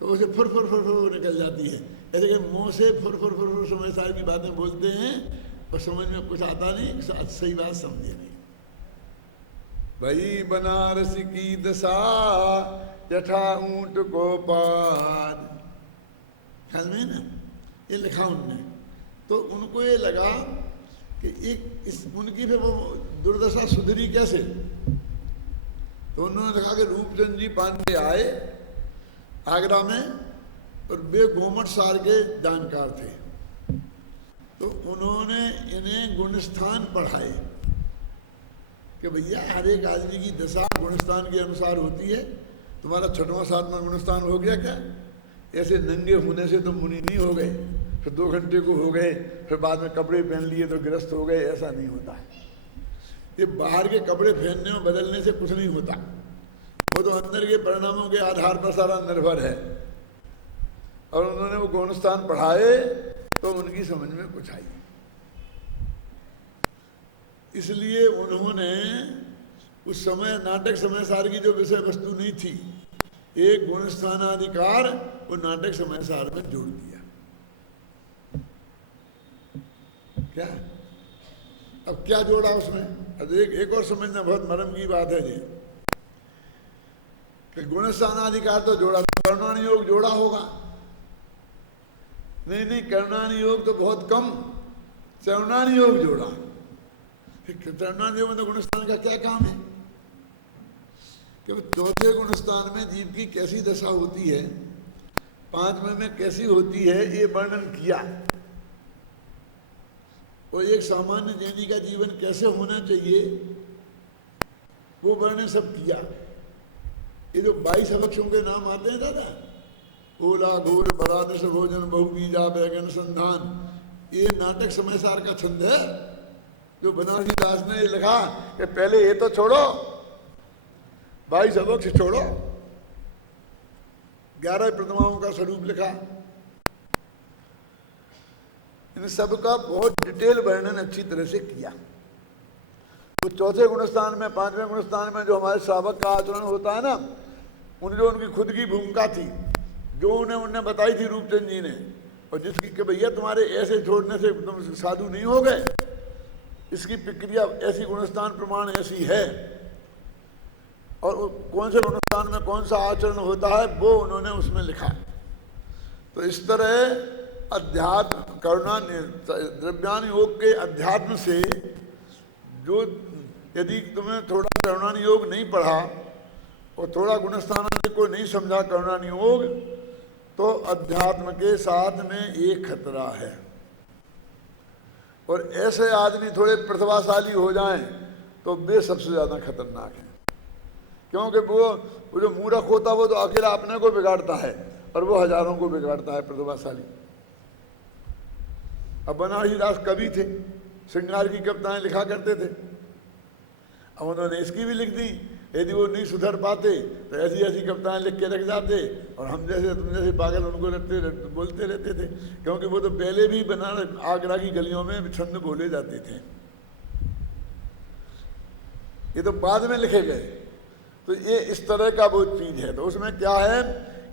तो उसे फुर फुर फुर फुर निकल जाती है, ऐसे कि मुंह से फुर फुर फुर फुर समय सारी की बातें बोलते हैं और समझ में कुछ आता नहीं, सही बात समझे नहीं। भाई बनारस की दशा जठा ऊंट को पाद, ख्याल में ना, ये लिखा उनने। तो उनको ये लगा कि उनकी फिर वो दुर्दशा सुधरी कैसे। तो उन्होंने देखा कि रूपचंद जी पांडे आए आगरा में, और वे गोमट सार के जानकार थे। तो उन्होंने इन्हें गुणस्थान पढ़ाए कि भैया हर एक आदमी की दशा गुणस्थान के अनुसार होती है। तुम्हारा 6वां 7वां गुणस्थान हो गया क्या? ऐसे नंगे होने से तो मुनि नहीं हो गए, फिर 2 घंटे को हो गए, फिर बाद में कपड़े पहन लिए तो गृहस्थ हो गए, ऐसा नहीं होता है। ये बाहर के कपड़े पहनने और बदलने से कुछ नहीं होता, वो तो अंदर के परिणामों के आधार पर सारा निर्भर है। और उन्होंने वो गुणस्थान पढ़ाए तो उनकी समझ में कुछ आई। इसलिए उन्होंने उस समय नाटक समय सार की जो विषय वस्तु नहीं थी, एक गुणस्थानाधिकार वो नाटक समय सार में जोड़ दिया। क्या अब क्या जोड़ा उसमें? अब एक और समझना बहुत मर्म की बात है जी, कि गुणस्थानाधिकार तो जोड़ा, कर्णानि योग जोड़ा होगा? नहीं, कर्णानि योग तो बहुत कम, चरणानि योग जोड़ा। चरणानि योग में तो गुणस्थान का क्या काम है? कि 4थे गुणस्थान में जीव की कैसी दशा होती है, 5वें में कैसी होती है, ये वर्णन किया। और एक सामान्य जैनी का जीवन कैसे होना चाहिए वो वर्णन सब किया। ये जो 22 अवक्षों के नाम आते हैं दादा, ओला घोर बरादश भोजन बहुबीजा बैगन संधान, ये नाटक समय सार का छंद है जो बनारसी दास ने लिखा कि पहले ये तो छोड़ो, 22 अवक्ष छोड़ो, 11 प्रतिमाओं का स्वरूप लिखा। इन सबका बहुत डिटेल वर्णन अच्छी तरह से किया। तो 4थे गुणस्थान में, 5वें गुणस्थान में जो हमारे श्रावक का आचरण होता है ना, उनकी खुद की भूमिका थी जो उन्हें बताई थी रूपचंद जी ने, और जिसकी कि भैया तुम्हारे ऐसे छोड़ने से तुम साधु नहीं हो गए, इसकी प्रक्रिया ऐसी, गुणस्थान प्रमाण ऐसी है, और कौन से गुणस्थान में कौन सा आचरण होता है वो उन्होंने उसमें लिखा। तो इस तरह अध्यात्म करुणा द्रव्यान योग के अध्यात्म से जो, यदि तुमने थोड़ा करुणान योग नहीं पढ़ा और थोड़ा गुणस्थान को नहीं समझा करुणान योग, तो अध्यात्म के साथ में एक खतरा है। और ऐसे आदमी थोड़े प्रतिभाशाली हो जाएं तो वे सबसे ज़्यादा खतरनाक हैं, क्योंकि वो जो मूर्ख होता वो तो अकेला अपने को बिगाड़ता है और वो हजारों को बिगाड़ता है प्रतिभाशाली। अब बनारसी दास कवि थे, श्रृंगार की कविताएं लिखा करते थे। अब उन्होंने इसकी भी लिख दी। यदि वो नहीं सुधर पाते तो ऐसी ऐसी कविताएं लिख के रख जाते, और हम जैसे तुम जैसे पागल उनको बोलते रहते थे, क्योंकि वो तो पहले भी बनारस आगरा की गलियों में छंद बोले जाते थे, ये तो बाद में लिखे गए। तो ये इस तरह का वो चीज है। तो उसमें क्या है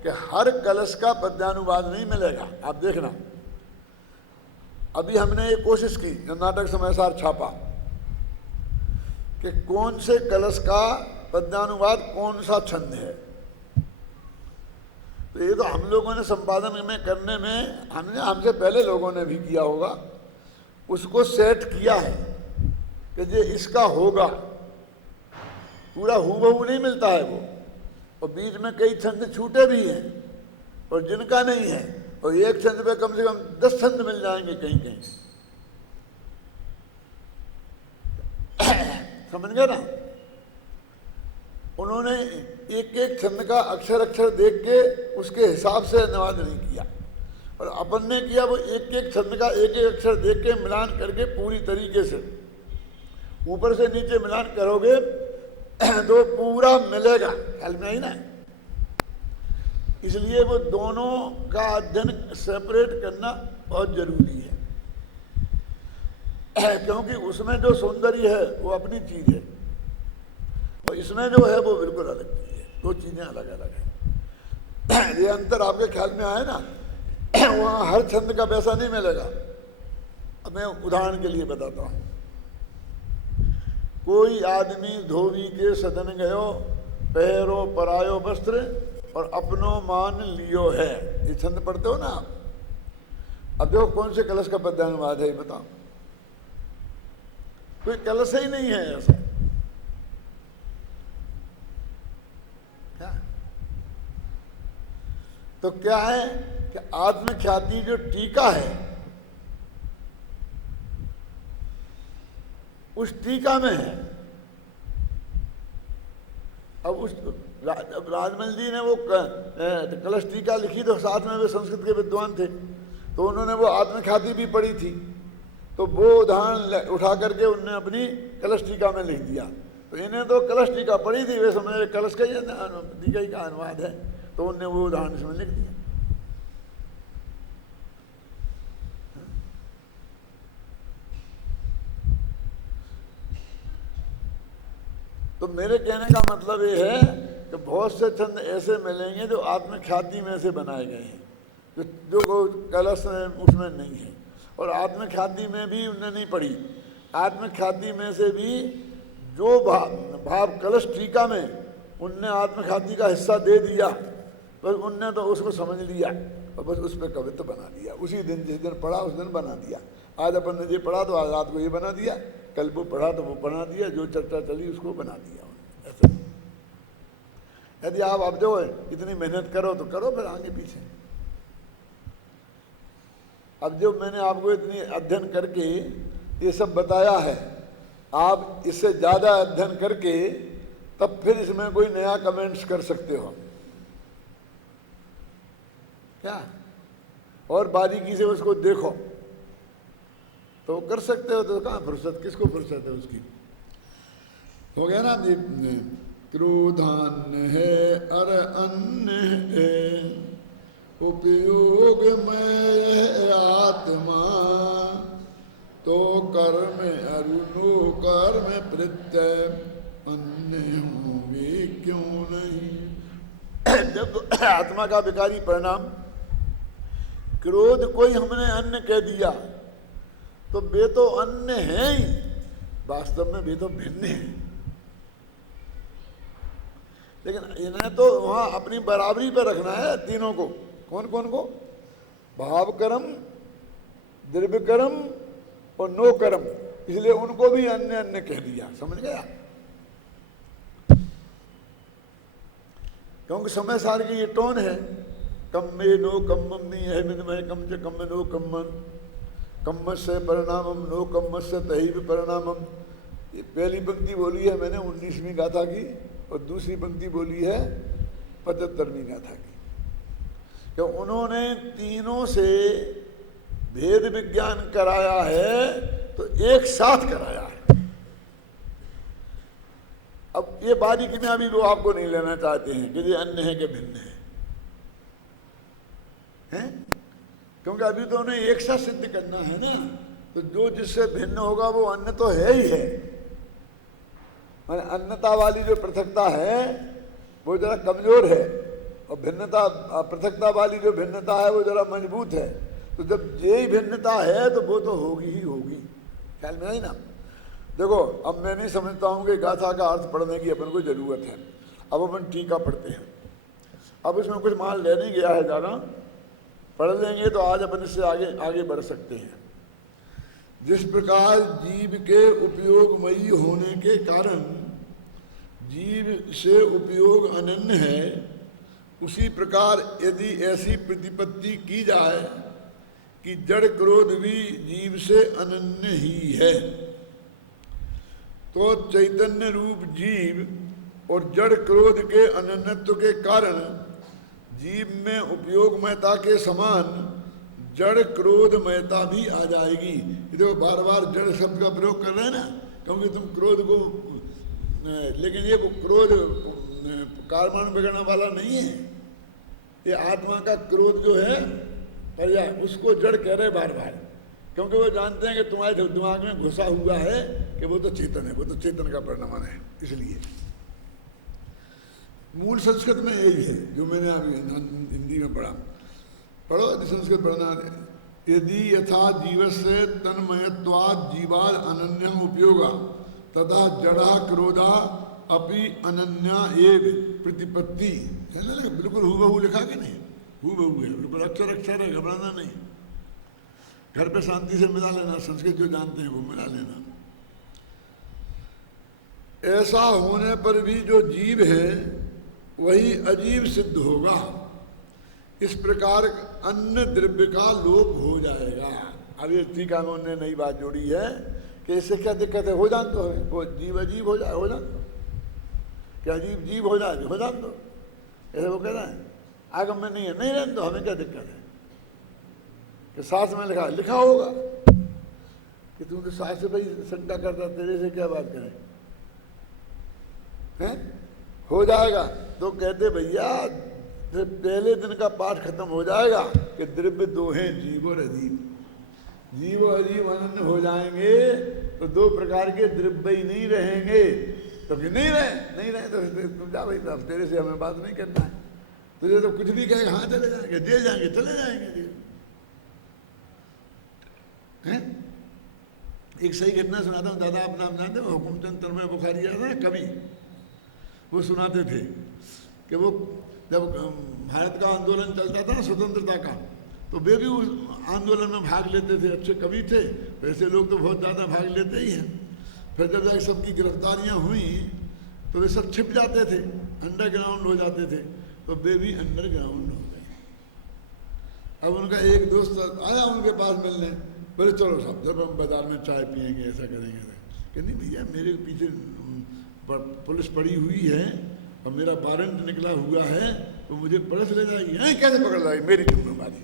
कि हर कलश का पद्यानुवाद नहीं मिलेगा। आप देखना, अभी हमने ये कोशिश की, नाटक समय सार छापा, कि कौन से कलश का पद्यानुवाद कौन सा छंद है। तो ये तो हम लोगों ने संपादन में करने में, हमसे पहले लोगों ने भी किया होगा, उसको सेट किया है कि ये इसका होगा। पूरा हूबहू नहीं मिलता है वो, और बीच में कई छंद छूटे भी हैं और जिनका नहीं है और एक छंद पे कम से कम 10 छंद मिल जाएंगे कहीं कहीं। समझ गए ना? उन्होंने एक एक छंद का अक्षर अक्षर देख के उसके हिसाब से अनुवाद नहीं किया, और अपन ने किया वो एक एक छंद का एक एक अक्षर देख के मिलान करके पूरी तरीके से ऊपर से नीचे मिलान करोगे तो पूरा मिलेगा, ख्याल में आई ना? इसलिए वो दोनों का अध्ययन सेपरेट करना बहुत जरूरी है, क्योंकि उसमें जो सौंदर्य है वो अपनी चीज है और इसमें जो है वो बिल्कुल अलग चीज है, दो चीजें अलग अलग है। ये अंतर आपके ख्याल में आए ना? वहाँ हर छंद का वैसा नहीं मिलेगा। अब मैं उदाहरण के लिए बताता हूँ। कोई आदमी धोबी के सदन गयो, पहरो परायो वस्त्र और अपनो मान लियो है, ये छंद पढ़ते हो ना आप? अब देखो कौन से कलश का पद्यानुवाद है ये बताओ? कोई कलश ही नहीं है ऐसा। क्या तो क्या है कि आत्मख्याति जो टीका है उस टीका में है। अब राजमल जी ने वो कलश टीका लिखी तो साथ में वे संस्कृत के विद्वान थे, तो उन्होंने वो आत्मख्याति भी पढ़ी थी, तो वो उदाहरण उठा करके उन्होंने अपनी कलश टीका में लिख दिया। तो इन्हें तो कलश टीका पढ़ी थी, वे समझ कलश का ही टीका ही का अनुवाद है, तो उन्होंने वो उदाहरण इसमें लिख दिया। तो मेरे कहने का मतलब ये है कि बहुत से छंद ऐसे मिलेंगे जो आत्मख्याति में से बनाए गए हैं, जो कलश उसमें नहीं है, और आत्मख्याति में भी उन्हें नहीं पढ़ी। आत्मख्याति में से भी जो भाव कलश टीका में उनने आत्मख्याति का हिस्सा दे दिया, बस उनने तो उसको समझ लिया और बस उस पर कवित्व बना दिया। उसी दिन जिस दिन पढ़ा उस दिन बना दिया। आज अपन ने ये पढ़ा तो आज रात को ये बना दिया, कल वो पढ़ा तो वो बना दिया, जो चर्चा चली उसको बना दिया। ऐसा यदि आप अब जो इतनी मेहनत करो तो करो फिर आगे पीछे। अब जो मैंने आपको इतनी अध्ययन करके ये सब बताया है, आप इससे ज़्यादा अध्ययन करके तब फिर इसमें कोई नया कमेंट्स कर सकते हो क्या, और बारीकी से उसको देखो तो कर सकते हो। तो कहाँ फुर्सत, किसको फुर्सत है उसकी? हो गया ना? क्रोधान है अर अन्न है उपयोग में आत्मा, तो कर्म अरुणो कर्म प्रत्यय अन्य होंगे क्यों नहीं। जब आत्मा का विकारी परिणाम क्रोध कोई हमने अन्न कह दिया तो वे तो अन्य हैं ही, वास्तव में वे तो भिन्न हैं, लेकिन इन्हें तो वहां अपनी बराबरी पर रखना है तीनों को। कौन कौन को? भाव कर्म, द्रव्य कर्म और नो कर्म, इसलिए उनको भी अन्य अन्य कह दिया। समझ गया? क्योंकि समय सार की ये टोन है, कम में नो कम्मम नहीं है विनिमय कम से कम में नो कम्मन, कम्म से परिणामम नो कम्म से तहीव परिणामम। ये पहली पंक्ति बोली है मैंने 19वीं गाथा की, और दूसरी पंक्ति बोली है 75वीं गाथा की। तो उन्होंने तीनों से भेद विज्ञान कराया है तो एक साथ कराया है। अब ये बारीकी में अभी वो आपको नहीं लेना चाहते हैं कि ये अन्य है कि भिन्न है, हैं? क्योंकि अभी तो उन्हें एक साथ सिद्ध करना है ना। तो जो जिससे भिन्न होगा वो अन्य तो है ही है। अन्यता वाली जो पृथकता है वो जरा कमजोर है, और भिन्नता पृथकता वाली जो भिन्नता है वो जरा मजबूत है। तो जब यही भिन्नता है तो वो तो होगी ही होगी। ख्याल में आई ना? देखो, अब मैं नहीं समझता हूँ कि गाथा का अर्थ पढ़ने की अपन को जरूरत है। अब अपन टीका पढ़ते हैं। अब इसमें कुछ माल ले नहीं गया है ज़्यादा, पढ़ लेंगे तो आज अपन इससे आगे आगे बढ़ सकते हैं। जिस प्रकार जीव के उपयोगमयी होने के कारण जीव से उपयोग अनन्य है, उसी प्रकार यदि ऐसी प्रतिपत्ति की जाए कि जड़ क्रोध भी जीव से अनन्य ही है, तो चैतन्य रूप जीव और जड़ क्रोध के अनन्यत्व के कारण जीव में उपयोगमयता के समान जड़ क्रोधमयता भी आ जाएगी। ये देखो बार बार जड़ शब्द का प्रयोग कर रहे हैं ना, क्योंकि तुम क्रोध को, लेकिन ये क्रोध कार्बन बिगड़ने वाला नहीं है, ये आत्मा का क्रोध जो है पर्याय, उसको जड़ कह रहे बार बार, क्योंकि वो जानते हैं कि तुम्हारे दिमाग में घुसा हुआ है कि वो तो चेतन है, वो तो चेतन का परिणाम है। इसलिए मूल संस्कृत में यही है जो मैंने अभी हिंदी में पढ़ा, पढ़ो यदि संस्कृत पढ़ना। यदि यथा जीवस्य तन्मयत्वाद जीवाद अनन्यम उपयोगा तथा जड़ा क्रोधा अपि अनन्या एव प्रतिपत्ति। बिल्कुल हूबहू लिखा कि नहीं, हूबहू है, बिल्कुल अक्षर अक्षर है, घबराना नहीं। घर पे शांति से मिला लेना, संस्कृत जो जानते हैं वो मिला लेना। ऐसा होने पर भी जो जीव है वही अजीब सिद्ध होगा। इस प्रकार अन्य द्रव्य का लोप हो जाएगा। अब ये टीका में उन्होंने नई बात जोड़ी है कि इससे क्या दिक्कत है, हो जान दो, वो जीव अजीब हो जाए, हो जान दो, क्या अजीब जीव हो जाए, हो जान दो, ऐसे वो कह रहा है। आगम में नहीं है, नहीं रहने दो, हमें क्या दिक्कत है कि शास्त्र में लिखा होगा कि तुम तो शास्त्र पर ही शंका करता, तेरे से क्या बात करें, हैं? हो जाएगा। तो कहते भैया पहले दिन का पाठ खत्म हो जाएगा कि द्रव्य दो हैं, जीव और अजीब। जीव और अजीब अनन्य हो जाएंगे तो दो प्रकार के द्रव्य ही नहीं रहेंगे। तो कि नहीं रहे तो तुम जा भाई, अब तेरे से हमें बात नहीं करना है। तुझे तो कुछ भी कहेगा, हाँ चले जाएंगे, दे जाएंगे, चले जाएंगे। हैं? एक सही घटना सुनाता हूँ, दादा आप नाम जानते हो, हुकुमचंद तन्मय बुखारी आता है कवि, वो सुनाते थे कि वो जब भारत का आंदोलन चलता था ना स्वतंत्रता का, तो वे भी उस आंदोलन में भाग लेते थे। अच्छे कवि थे, वैसे लोग तो बहुत ज़्यादा भाग लेते ही हैं। फिर जब जाके सबकी गिरफ्तारियां हुई तो वे सब छिप जाते थे, अंडरग्राउंड हो जाते थे, तो वे भी अंडरग्राउंड हो गए। अब उनका एक दोस्त आया उनके पास मिलने, बोले चलो साहब जब हम बाजार में चाय पियेंगे, ऐसा करेंगे। कि नहीं भैया, मेरे पीछे पुलिस पड़ी हुई है और मेरा वारंट निकला हुआ है, तो मुझे पुलिस ले जाएगी। नहीं, कैसे पकड़ लाएगी, मेरी जिम्मेवारी।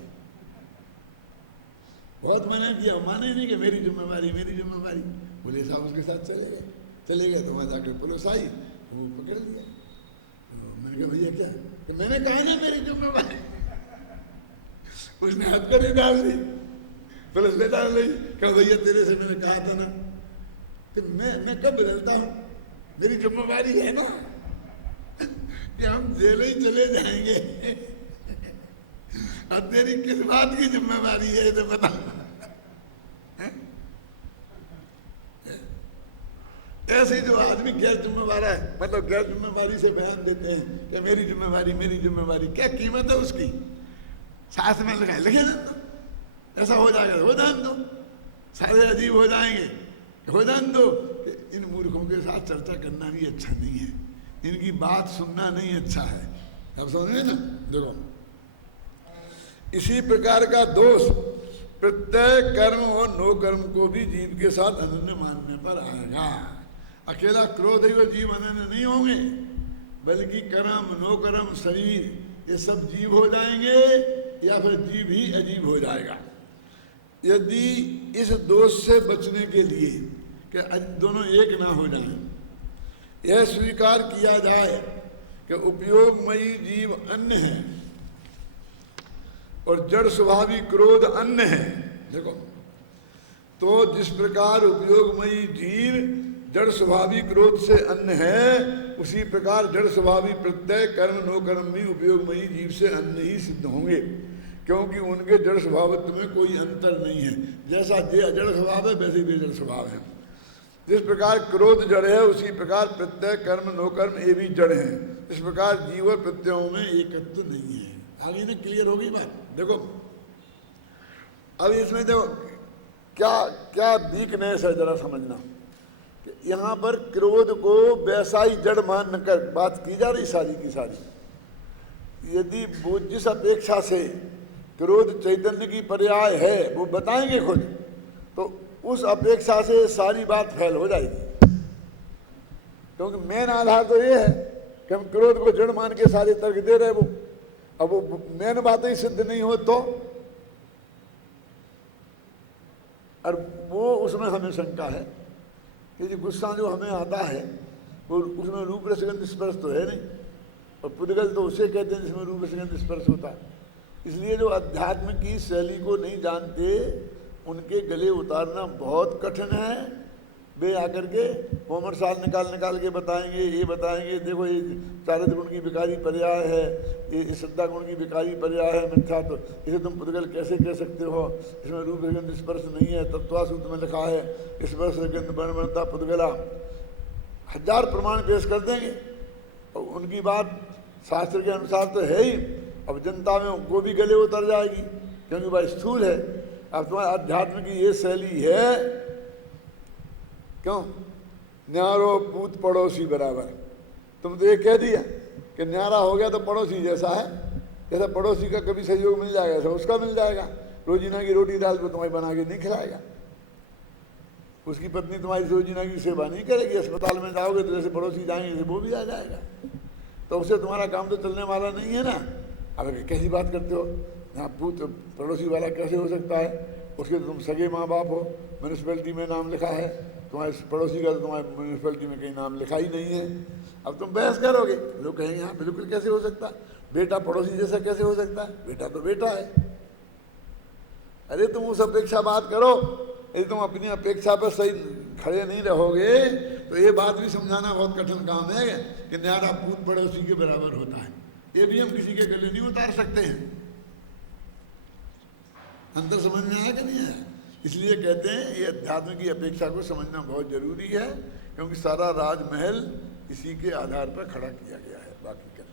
बहुत मैंने किया, माने नहीं कि मेरी जिम्मेवारी, मेरी जिम्मेवारी। बोले साहब उसके साथ चले गए तो वहाँ जाकर पुलिस आई, वो पकड़ लिया। तो मैंने कहा भैया क्या, तो मैंने कहा नहीं मेरी जिम्मेवारी। उसने हथकड़ी डाल दी, पुलिस ले डाल रही। कहा भैया तेरे से मैंने कहा था ना, कि मैं कब बदलता हूँ, मेरी जिम्मेवारी है ना कि हम जेल ही चले जाएंगे। अब तेरी किस बात की जिम्मेवारी है तो बता। ऐसे जो आदमी गैर जिम्मेवार है, मतलब गैर जिम्मेवारी से बयान देते हैं कि मेरी जिम्मेवारी, मेरी जिम्मेवारी, क्या कीमत है उसकी? शास्त्र में लिखा है, लिखे दो, ऐसा हो जाएगा, हो जान दो, सारे अजीब हो जाएंगे, हो जान दो। इन मूर्खों के साथ चर्चा करना भी अच्छा नहीं है, इनकी बात सुनना नहीं अच्छा है। अब समझ रहे ना? देखो, इसी प्रकार का दोष प्रत्यय कर्म और नो कर्म को भी जीव के साथ अनन्य मानने पर आएगा। अकेला क्रोध ही वो जीव अनन्य नहीं होंगे, बल्कि कर्म, नो कर्म, शरीर, ये सब जीव हो जाएंगे या फिर जीव ही अजीब हो जाएगा। यदि इस दोष से बचने के लिए कि दोनों एक ना हो जाए, यह स्वीकार किया जाए कि उपयोगमयी जीव अन्य है और जड़ स्वभावी क्रोध अन्य है। देखो, तो जिस प्रकार उपयोगमयी जीव जड़ स्वभावी क्रोध से अन्य है, उसी प्रकार जड़ स्वभावी प्रत्यय कर्म नो कर्म भी उपयोगमयी जीव से अन्य ही सिद्ध होंगे, क्योंकि उनके जड़ स्वभावत्व में कोई अंतर नहीं है। जैसा जड़ स्वभाव है वैसे भी जड़ स्वभाव है। जिस प्रकार क्रोध जड़ है, उसी प्रकार प्रत्यय कर्म नो कर्म ये भी जड़ है। इस प्रकार जीव और प्रत्ययों में एकत्व नहीं है। आगे ना क्लियर होगी बात? देखो, अब इसमें देखो क्या क्या वीकनेस है, जरा समझना। यहाँ पर क्रोध को वैसा ही जड़ मान कर बात की जा रही सारी की सारी। यदि वो जिस अपेक्षा से क्रोध चैतन्य की पर्याय है वो बताएंगे खुद, तो उस अपेक्षा से सारी बात फैल हो जाएगी। क्योंकि मेन आधार तो ये है कि हम क्रोध को जड़ मान के सारे तर्क दे रहे वो। अब वो मेन बातें ही सिद्ध नहीं हो तो, और वो उसमें हमें शंका है कि गुस्सा जो हमें आता है वो उसमें रूप रसगंध स्पर्श तो है नहीं, और पुद्गल तो उसे कहते हैं जिसमें रूप रसगंध स्पर्श होता है। इसलिए जो अध्यात्म की शैली को नहीं जानते उनके गले उतारना बहुत कठिन है। वे आकर के होमर साल निकाल के बताएंगे, ये बताएंगे देखो ये चारित्र गुण की विकारी पर्याय है, ये श्रद्धा गुण की विकारी पर्याय है मिथ्या, तो इसे तुम पुद्गल कैसे कह सकते हो, इसमें रूप रसगंध स्पर्श नहीं है। तत्वासूत्र में लिखा है स्पर्श रसगंध वर्णता पुद्गला, 1000 प्रमाण पेश कर देंगे और उनकी बात शास्त्र के अनुसार तो है ही। अब जनता में वो भी गले उतर जाएगी क्योंकि वह स्थूल है। अब तुम्हारे अध्यात्म की ये शैली है, क्यों न्यारो पूत पड़ोसी बराबर। तुम तो ये कह दिया कि न्यारा हो गया तो पड़ोसी जैसा है, जैसा पड़ोसी का कभी सहयोग मिल जाएगा ऐसा उसका मिल जाएगा। रोजीना की रोटी दाल को तुम्हें बना के नहीं खिलाएगा, उसकी पत्नी तुम्हारी रोजीना की सेवा नहीं करेगी। अस्पताल में जाओगे तो जैसे पड़ोसी जाएंगे जैसे वो भी आ जाएगा, तो उससे तुम्हारा काम तो चलने वाला नहीं है ना। अब कैसी बात करते हो, यहाँ पूत पड़ोसी वाला कैसे हो सकता है, उसके तो तुम सगे माँ बाप हो, म्यूनिसपैलिटी में नाम लिखा है, तुम्हारे पड़ोसी का तो तुम्हारे म्यूनिसपैलिटी में कहीं नाम लिखा ही नहीं है। अब तुम बहस करोगे, लोग कहेंगे हाँ बिल्कुल कैसे हो सकता, बेटा पड़ोसी जैसा कैसे हो सकता है, बेटा तो बेटा है। अरे तुम उस अपेक्षा बात करो, यदि तुम अपनी अपेक्षा पर सही खड़े नहीं रहोगे तो ये बात भी समझाना बहुत कठिन काम है कि न्यारा पूत पड़ोसी के बराबर होता है। ये भी हम किसी के गले नहीं उतार सकते हैं। अंतर समझ में आया कि नहीं आया? इसलिए कहते हैं ये अध्यात्म की अपेक्षा को समझना बहुत जरूरी है, क्योंकि सारा राजमहल इसी के आधार पर खड़ा किया गया है। बाकी क्या